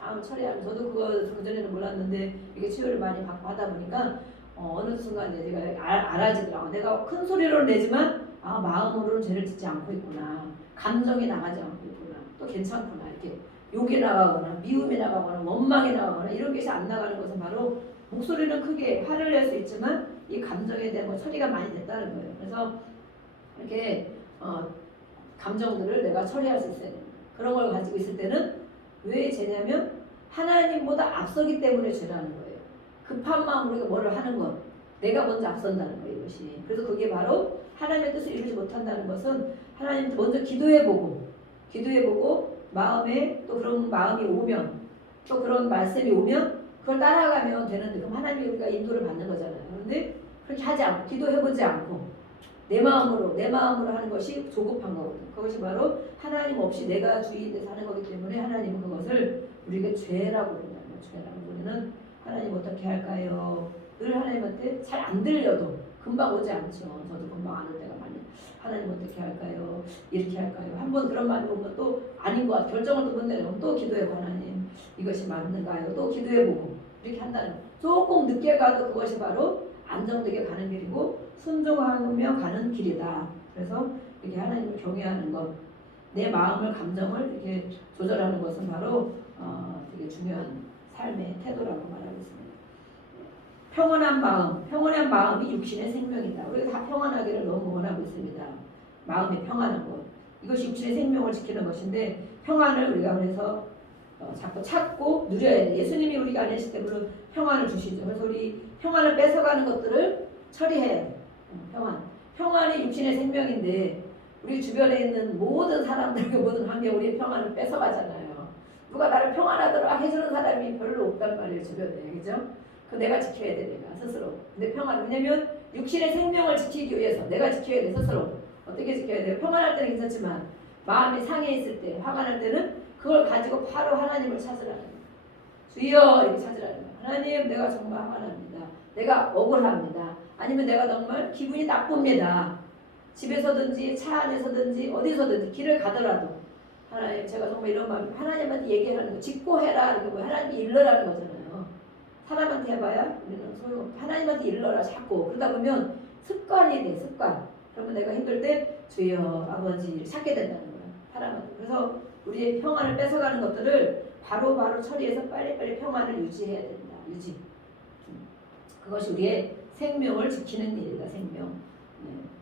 마음을 처리하면 저도 그거 그전에는 몰랐는데 이게 치유를 많이 받고 하다 보니까 어느 순간 이제 제가 알아지더라고. 내가 큰 소리로 내지만 마음으로는 죄를 짓지 않고 있구나. 감정이 나가지 않고 있구나. 또 괜찮구나. 이렇게 욕이 나가거나 미움이 나가거나 원망이 나가거나 이런 것이 안 나가는 것은 바로 목소리는 크게 화를 낼 수 있지만 이 감정에 대한 처리가 많이 됐다는 거예요. 그래서 이렇게 감정들을 내가 처리할 수 있어야 됩니다. 그런 걸 가지고 있을 때는 왜 죄냐면 하나님보다 앞서기 때문에 죄라는 거예요. 급한 마음으로 뭐를 하는 것, 내가 먼저 앞선다는 거예요. 이것이. 그래서 그게 바로 하나님의 뜻을 이루지 못한다는 것은 하나님한테 먼저 기도해보고 마음에 또 그런 마음이 오면 또 그런 말씀이 오면 그걸 따라가면 되는데 그럼 하나님이 우리가 인도를 받는 거잖아요. 그런데 그렇게 하지 않고 기도해보지 않고 내 마음으로 하는 것이 조급한 거거든요. 그것이 바로 하나님 없이 내가 주인돼서 하는 거기 때문에 하나님은 그것을 우리에게 죄라고 그런다는 거예요. 죄라고. 우리는 하나님 어떻게 할까요? 늘 하나님한테 잘 안 들려도 금방 오지 않죠. 저도 금방 안 올 때가 많이. 하나님 어떻게 할까요? 이렇게 할까요? 한번 그런 말이 오면 또 아닌 것 같아. 결정을 또 못 내려면 또 기도해보고 하나님 이것이 맞는가요? 또 기도해보고 이렇게 한다는 거예요. 조금 늦게 가도 그것이 바로 안정되게 가는 길이고 순종하며 가는 길이다. 그래서 이렇게 하나님을 경외하는 것, 내 마음을 감정을 이렇게 조절하는 것은 바로 되게 중요한 삶의 태도라고 말하고 있습니다. 평온한 마음이 육신의 생명이다. 우리가 다 평안하기를 너무 원하고 있습니다. 마음이 평안한 것, 이것이 육신의 생명을 지키는 것인데 평안을 우리가 그래서 자꾸 찾고 누려야 돼. 예수님이 우리가 안 계실 때 물론 평안을 주시죠. 그래서 우리 평안을 뺏어가는 것들을 처리해야 돼. 평안이 육신의 생명인데 우리 주변에 있는 모든 사람들과 모든 환경 우리의 평안을 뺏어가잖아요. 누가 나를 평안하도록 해주는 사람이 별로 없단 말이에요. 주변에. 그죠? 그 내가 지켜야 돼. 내가 스스로. 근데 왜냐면 육신의 생명을 지키기 위해서 내가 지켜야 돼. 스스로. 어떻게 지켜야 돼요? 평안할 때는 괜찮지만 마음이 상해 있을 때 화가 날 때는 그걸 가지고 바로 하나님을 찾으라는 거예요. 주여 이렇게 찾으라는 거예요. 하나님 내가 정말 화가 납니다. 내가 억울합니다. 아니면 내가 정말 기분이 나쁩니다. 집에서든지 차 안에서든지 어디서든지 길을 가더라도 하나님 제가 정말 이런 마음 하나님한테 얘기하는 거 직고해라 이렇게 뭐 하나님이 일러라는 거잖아요. 사람한테 해봐야 우리는 소용없고 하나님한테 일러라 자꾸 그러다 보면 습관이 돼 습관. 그러면 내가 힘들 때 주여 아버지 찾게 된다는 거예요. 사람한테. 그래서 우리의 평안을 뺏어가는 것들을 바로바로 처리해서 빨리빨리 평안을 유지해야 된다. 유지. 그것이 우리의 생명을 지키는 일이다. 생명.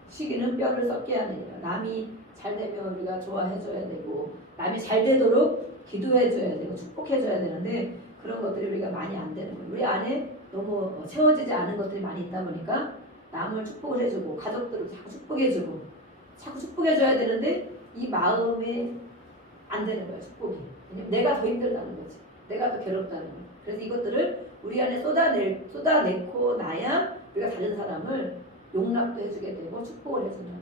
시기는 뼈를 썩게 하는 일이다. 남이 잘 되면 우리가 좋아해줘야 되고 남이 잘 되도록 기도해줘야 되고 축복해줘야 되는데 그런 것들이 우리가 많이 안 되는 거예요. 우리 안에 너무 채워지지 않은 것들이 많이 있다 보니까 남을 축복을 해주고 가족들을 자꾸 축복해주고 자꾸 축복해줘야 되는데 이 마음이 안 되는 거예요. 축복이. 왜냐면 내가 더 힘들다는 거지. 내가 더 괴롭다는 거예요. 그래서 이것들을 우리 안에 쏟아내고 나야 우리가 다른 사람을 용납도 해주게 되고 축복을 해주는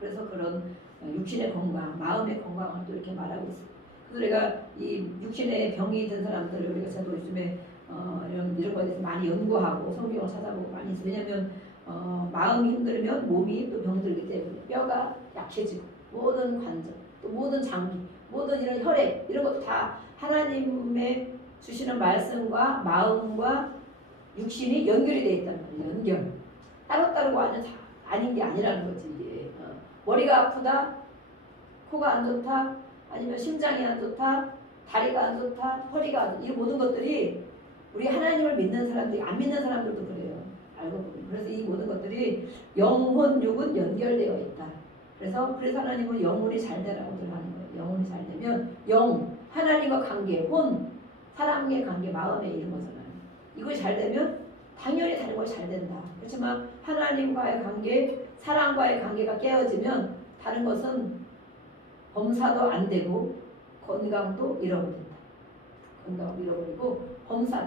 그래서 그런 육신의 건강, 마음의 건강을 또 이렇게 말하고 있습니다. 그래서 우리가 이 육신의 병이 든 사람들을 우리가 저도 요즘에 이런 거에 대해서 많이 연구하고 성경을 찾아보고 많이 있어요. 왜냐하면 마음이 힘들면 몸이 또 병들기 때문에 뼈가 약해지고 모든 관절, 또 모든 장기, 모든 이런 혈액 이런 것도 다 하나님의 주시는 말씀과 마음과 육신이 연결이 되어 있단 말이에요. 연결. 따로따로 아닌 게 아니라는 거지. 이게. 머리가 아프다, 코가 안 좋다, 아니면 심장이 안 좋다, 다리가 안 좋다, 허리가 안 좋다. 이 모든 것들이 우리 하나님을 믿는 사람들이 안 믿는 사람들도 그래요. 알고 보면. 그래서 이 모든 것들이 영혼, 육은 연결되어 있다. 그래서 하나님은 영혼이 잘 되라고들 하는 거예요. 영혼이 잘 되면 하나님과 관계, 사람의 관계, 마음에 이런 거잖아요. 이거 잘 되면 당연히 다른 것이 잘 된다. 그렇지만 하나님과의 관계, 사람과의 관계가 깨어지면 다른 것은 범사도 안 되고 건강도 잃어버린다. 건강을 잃어버리고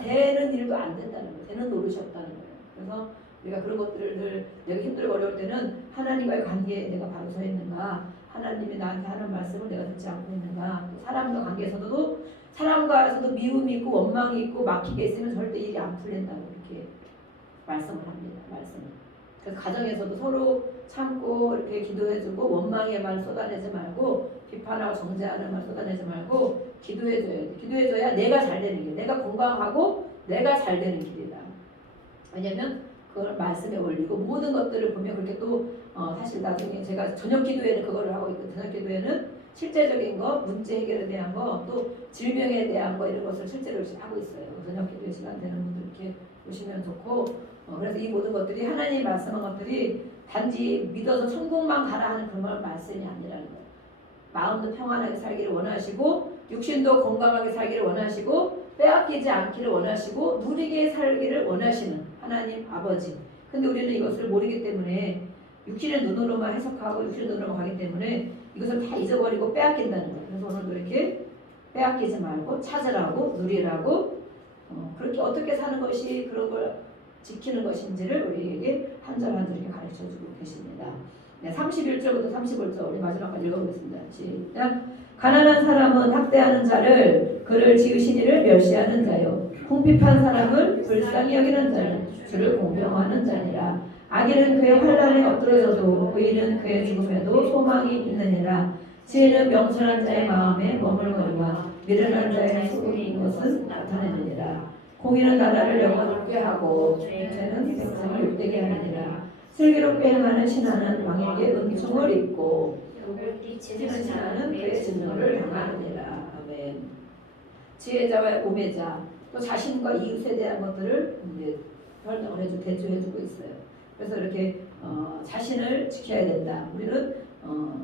되는 일도 안 된다는 거예요. 되는 노릇이 없다는 거예요. 그래서 우리가 그런 것들을 내가 힘들고 어려울 때는 하나님과의 관계에 내가 바로 서 있는가, 하나님이 나한테 하는 말씀을 내가 듣지 않고 있는가, 또 사람과 관계에서도 사람과에서도 미움이 있고 원망이 있고 막히게 있으면 절대 일이 안 풀린다고 이렇게 말씀을 합니다. 그래서 가정에서도 서로 참고 이렇게 기도해주고 원망의 말 쏟아내지 말고 비판하고 정죄하는 말 쏟아내지 말고 기도해줘야 돼. 기도해줘야 내가 잘 되는 길, 내가 건강하고 내가 잘 되는 길이다. 왜냐면 그걸 말씀에 올리고 모든 것들을 보면 그렇게 또 사실 나중에 제가 저녁 기도회는 그거를 하고 있고 저녁 기도회는 실제적인 거, 문제 해결에 대한 거, 또 질병에 대한 거 이런 것을 실제로 하고 있어요. 저녁 기도회 시간 되는 분들 이렇게 오시면 좋고 그래서 이 모든 것들이 하나님이 말씀한 것들이 단지 믿어서 천국만 가라 하는 그런 말씀이 아니라는 거예요. 마음도 평안하게 살기를 원하시고 육신도 건강하게 살기를 원하시고 빼앗기지 않기를 원하시고 누리게 살기를 원하시는 하나님 아버지. 근데 우리는 이것을 모르기 때문에 육신의 눈으로만 해석하고 육신의 눈으로만 가기 때문에 이것을 다 잊어버리고 빼앗긴다는 거예요. 그래서 오늘도 이렇게 빼앗기지 말고 찾으라고 누리라고 그렇게 어떻게 사는 것이 그런 걸 지키는 것인지를 우리에게 한 절 한 절 이렇게 가르쳐주고 계십니다. 네, 31절부터 35절 우리 마지막까지 읽어보겠습니다. 시작. 가난한 사람은 학대하는 자를 그를 지으신 이를 멸시하는 자요 궁핍한 사람을 불쌍히 여기는 자는 주를 공경하는 자니라. 악인은 그의 환난에 엎드러져도 의인은 그의 죽음에도 소망이 있느니라. 지혜는 명철한 자의 마음에 머물거리와 미련한 자의 속인 것은 나타내느니라. 공의는 나라를 영원롭게 하고 죄는 백성을 욕되게 하느니라. 슬기롭게 행하는 신하는 왕에게 은총을 입고 지혜는 신하는 그의 진노를 당하느니라. 아멘. 지혜자와 우매자 또 자신과 이웃에 대한 것들을 이제 설명을 대조해주고 있어요. 그래서 이렇게 자신을 지켜야 된다. 우리는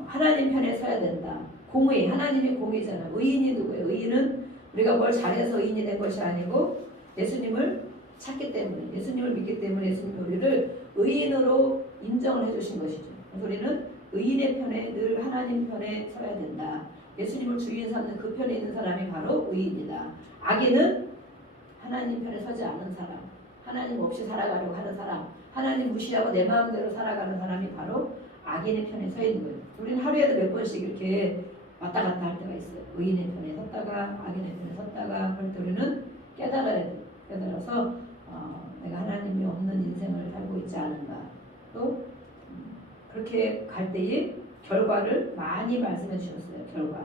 하나님 편에 서야 된다. 공의, 하나님이 공의잖아. 의인이 누구예요? 의인은 우리가 뭘 잘해서 의인이 된 것이 아니고 예수님을 찾기 때문에, 예수님을 믿기 때문에 예수님이 우리를 의인으로 인정을 해주신 것이죠. 그래서 우리는 의인의 편에 늘 하나님 편에 서야 된다. 예수님을 주인 삼는 그 편에 있는 사람이 바로 의인이다. 악인은 하나님 편에 서지 않은 사람, 하나님 없이 살아가려고 하는 사람, 하나님 무시하고 내 마음대로 살아가는 사람이 바로 악인의 편에 서 있는 거예요. 우리는 하루에도 몇 번씩 이렇게 왔다 갔다 할 때가 있어요. 의인의 편에 섰다가 악인의 편에 섰다가 그럴 때 우리는 깨달아야 돼요. 깨달아서 내가 하나님이 없는 인생을 살고 있지 않은가. 또 그렇게 갈 때에 결과를 많이 말씀해 주셨어요. 결과.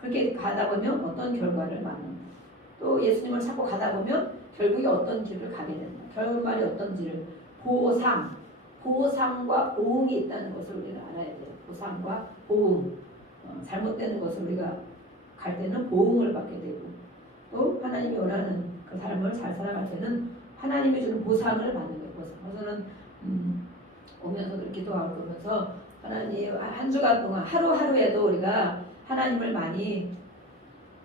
그렇게 가다 보면 어떤 결과를 만납니다. 또 예수님을 찾고 가다 보면 결국에 어떤 길을 가게 된다. 결말이 어떤지를 보상과 보응이 있다는 것을 우리가 알아야 돼요. 보상과 보응. 잘못되는 것을 우리가 갈 때는 보응을 받게 되고 또 하나님이 원하는 그 삶을 잘 살아갈 때는 하나님이 주는 보상을 받는 거예요. 그래서는 오면서도 기도하고 오면서 하나님 한 주간 동안 하루하루에도 우리가 하나님을 많이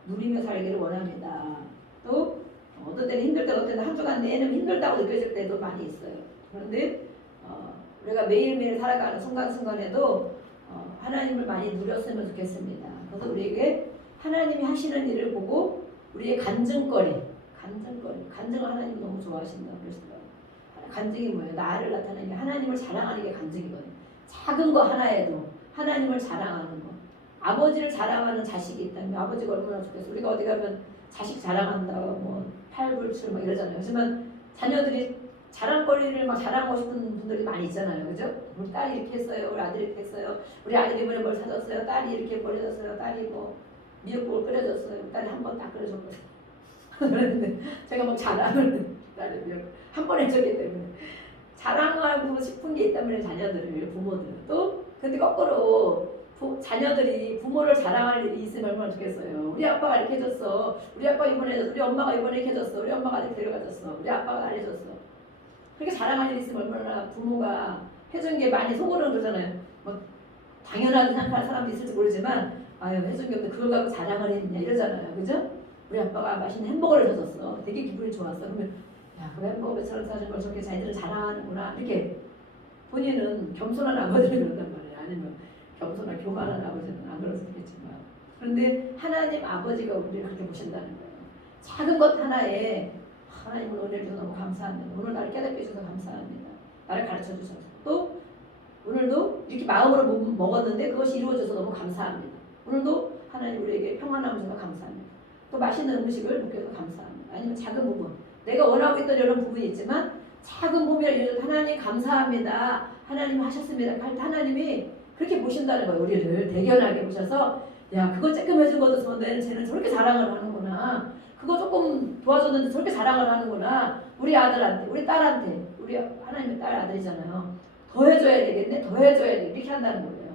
누리며 살기를 원합니다. 또 어떤 때는 힘들 때가 어떤 때는 한 주간 내내 힘들다고 느껴질 때도 많이 있어요. 그런데 우리가 매일매일 살아가는 순간순간에도 하나님을 많이 누렸으면 좋겠습니다. 그래서 우리에게 하나님이 하시는 일을 보고 우리의 간증을 하나님이 너무 좋아하신다 그러시더라고요. 간증이 뭐예요? 나를 나타내는 게 하나님을 자랑하는 게 간증이거든요. 작은 거 하나에도 하나님을 자랑하는 거. 아버지를 자랑하는 자식이 있다면 아버지가 얼마나 좋겠어. 우리가 어디 가면 자식 자랑한다고 뭐 팔불출 막 이러잖아요. 하지만 자녀들이 자랑거리를 막 자랑하고 싶은 분들이 많이 있잖아요. 그죠? 우리 딸이 이렇게 했어요. 우리 아들이 이렇게 했어요. 우리 아들이 이번에 뭘 사줬어요. 딸이 이렇게 보내줬어요. 딸이 뭐 미역국을 끓여줬어요. 딸이 한 번 딱 끓여줬거든요. 그런데 제가 막 자랑을 딸이 미역국 한 번 해줬기 때문에 자랑하고 싶은 게 있다면 자녀들을 부모들은 또 근데 거꾸로 자녀들이 부모를 자랑할 일이 있으면 얼마나 좋겠어요. 우리 아빠가 이렇게 해줬어. 우리 아빠 이번에 해줬어. 우리 엄마가 이번에 이렇게 해줬어. 우리 엄마가 이렇게 데려가줬어. 우리 아빠가 날 해줬어. 그렇게 자랑할 일이 있으면 얼마나 부모가 해준 게 많이 속으로는 그러잖아요. 뭐 당연하게 생각하는 사람도 있을지 모르지만 아유 해준 게 없는데 그걸 갖고 자랑을 했냐 이러잖아요. 그죠? 우리 아빠가 맛있는 햄버거를 사줬어. 되게 기분이 좋았어. 그러면 야, 그 햄버거 배처럼 사준 걸 저렇게 자기들은 자랑하는구나. 이렇게 본인은 겸손한 아버지를 그런단 말이에요. 아니면 겸손한 교만한 아버지는 안 그럴 수도 있겠지만. 그런데 하나님 아버지가 우리를 그렇게 보신다는 거예요. 작은 것 하나에 하나님은 은혜를 주셔서 너무 감사합니다. 오늘 나를 깨닫게 해주셔서 감사합니다. 나를 가르쳐 주셔서 또 오늘도 이렇게 마음으로 먹었는데 그것이 이루어져서 너무 감사합니다. 오늘도 하나님 우리에게 평안함을 주셔서 감사합니다. 또 맛있는 음식을 먹게 해서 감사합니다. 아니면 작은 부분 내가 원하고 있던 이런 부분이 있지만 작은 부분이라 이래서 하나님 감사합니다. 하나님 하셨습니다. 할 때 하나님이 그렇게 보신다는 거예요. 우리를 대견하게 보셔서 야 그거 조금 해준 것도 쟤는 저렇게 자랑을 하는구나. 그거 조금 도와줬는데 저렇게 자랑을 하는구나. 우리 아들한테 우리 딸한테 우리 하나님의 딸 아들이잖아요. 더 해줘야 되겠네. 더 해줘야 돼. 이렇게 한다는 거예요.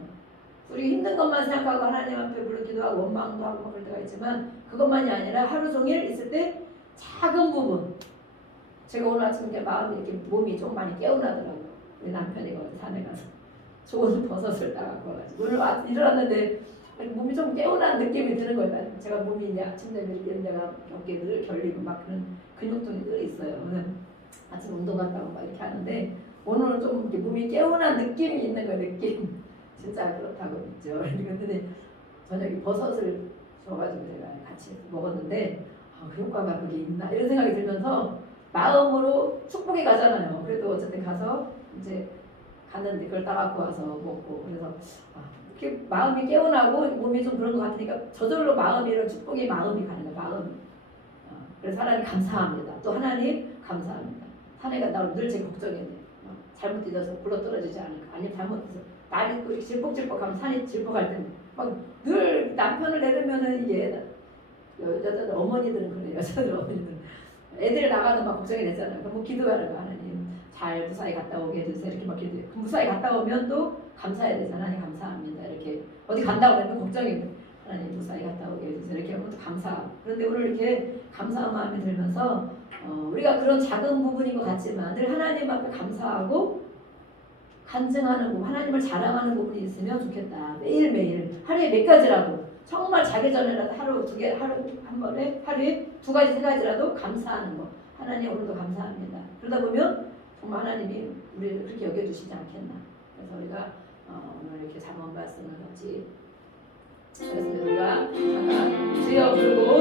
우리 힘든 것만 생각하고 하나님 앞에 물론 기도하고 원망도 하고 그럴 때가 있지만 그것만이 아니라 하루 종일 있을 때 작은 부분 제가 오늘 아침 이렇게 마음이 이렇게 몸이 좀 많이 개운하더라고요. 우리 남편이 산에 가서 좋은 버섯을 따갖고 와가지고 오늘 일어났는데 몸이 좀 개운한 느낌이 드는 거예요. 제가 몸이 이제 아침 되면 이렇게 내가 어깨 늘 결리고 막 그런 근육통이 늘 있어요. 오늘 아침 운동 갔다 오고 막 이렇게 하는데 오늘은 좀 이렇게 몸이 개운한 느낌이 있는 거예요. 느낌. 진짜 그렇다고 있죠. 그런데 저녁에 버섯을 줘가지고 제가 같이 먹었는데 그 효과가 그게 있나 이런 생각이 들면서 마음으로 축복에 가잖아요. 그래도 어쨌든 가서 이제 갔는데 그걸 따갖고 와서 먹고 그래서 이렇게 마음이 개운하고 몸이 좀 그런 것 같으니까 저절로 마음이 이런 축복의 마음이 가는 거예요. 마음이. 그래서 하나님 감사합니다. 또 하나님 감사합니다. 산에 간다고 늘 제 걱정이네. 잘못 뛰어서 굴러 떨어지지 않을까. 아니면 잘못해서 날이 또 이렇게 질퍽질퍽하면 산이 질퍽할 때 막 늘 남편을 내리면은 이게 여자들 어머니들은 그래요. 여자들 어머니들은 애들 나가도 막 걱정이 되잖아요. 그럼 뭐 기도하는 거 하나님 잘 무사히 갔다 오게 해주세요. 이렇게 막 기도해. 무사히 갔다 오면 또 감사해야 되잖아요. 하나님 감사합니다. 이렇게 어디 간다고 하면 걱정이 돼. 하나님 무사히 갔다 오게 해주세요. 이렇게 하면 또 감사. 그런데 오늘 이렇게 감사한 마음이 들면서 우리가 그런 작은 부분인 것 같지만 늘 하나님 앞에 감사하고 간증하는 부분, 하나님을 자랑하는 부분이 있으면 좋겠다. 매일매일 하루에 몇 가지라도 정말 자기 전에라도 하루 두 개, 하루 한 번에 하루에 두 가지 세 가지라도 감사하는 거. 하나님 오늘도 감사합니다. 그러다 보면 정말 하나님이 우리를 그렇게 여겨주시지 않겠나. 그래서 우리가 오늘 이렇게 잠언 말씀을 같이 그래서 우리가 주여 부르고